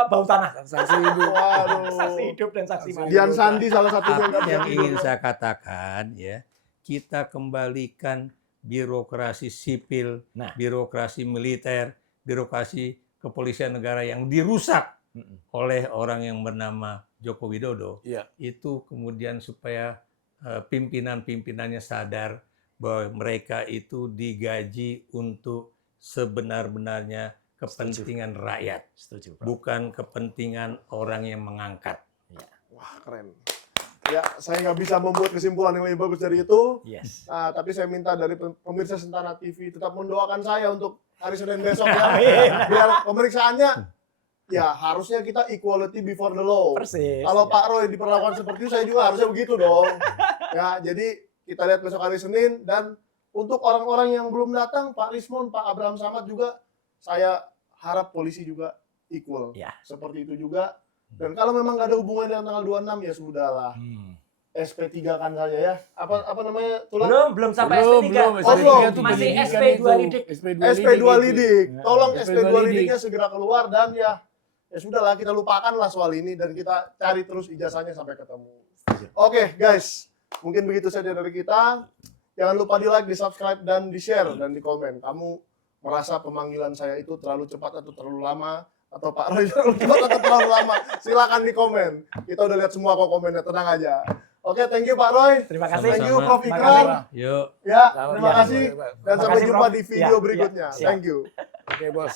bau tanah. Saksi hidup. Waduh. Saksi hidup dan saksi mati. Dian Sandi salah satunya Apa nggak yang bisa ingin tidur. saya katakan ya, kita kembalikan birokrasi sipil, Nah. birokrasi militer, birokrasi kepolisian negara yang dirusak oleh orang yang bernama Joko Widodo. Iya. Itu kemudian supaya pimpinan-pimpinannya sadar bahwa mereka itu digaji untuk sebenar-benarnya kepentingan rakyat, Setuju, Bro. bukan kepentingan orang yang mengangkat. Wah, keren. Ya, saya nggak bisa membuat kesimpulan yang lebih bagus dari itu. Yes. Tapi saya minta dari pemirsa Sentana TV tetap mendoakan saya untuk hari Senin besok ya. Amin. Biar pemeriksaannya ya harusnya kita equality before the law. Persis. Kalau Ya. Pak Roy diperlakukan seperti itu, saya juga harusnya begitu dong. Ya, jadi kita lihat besok hari Senin dan untuk orang-orang yang belum datang, Pak Rismon, Pak Abraham Samad juga, saya harap polisi juga equal. Ya. Seperti itu juga. Dan kalau memang nggak ada hubungan dengan tanggal 26 ya sudahlah. SP3 kan saja ya. Apa namanya? Belum sampai Belum, SP3. belum. Oh, belum. itu Masih pendidikan SP2 itu. lidik. SP2 lidik. Tolong SP2 SP2 lidik. lidiknya segera keluar dan ya sudahlah, kita lupakanlah soal ini dan kita cari terus ijazahnya sampai ketemu. Oke, guys. Mungkin begitu saja dari kita. Jangan lupa di-like, di-subscribe dan di-share dan di-komen. Kamu merasa pemanggilan saya itu terlalu cepat atau terlalu lama, atau Pak Roy terlalu cepat atau terlalu lama? Silakan di komen. Kita udah lihat semua kok komennya, tenang aja. Oke, thank you Pak Roy. Terima kasih. Thank you Sama-sama. Prof Terima Ikrar. kasih. Yuk. Ya, Sama-sama. terima kasih. Dan Terima sampai kasih, jumpa Prof. di video Ya, berikutnya. ya, siap. Thank you. Oke, bos.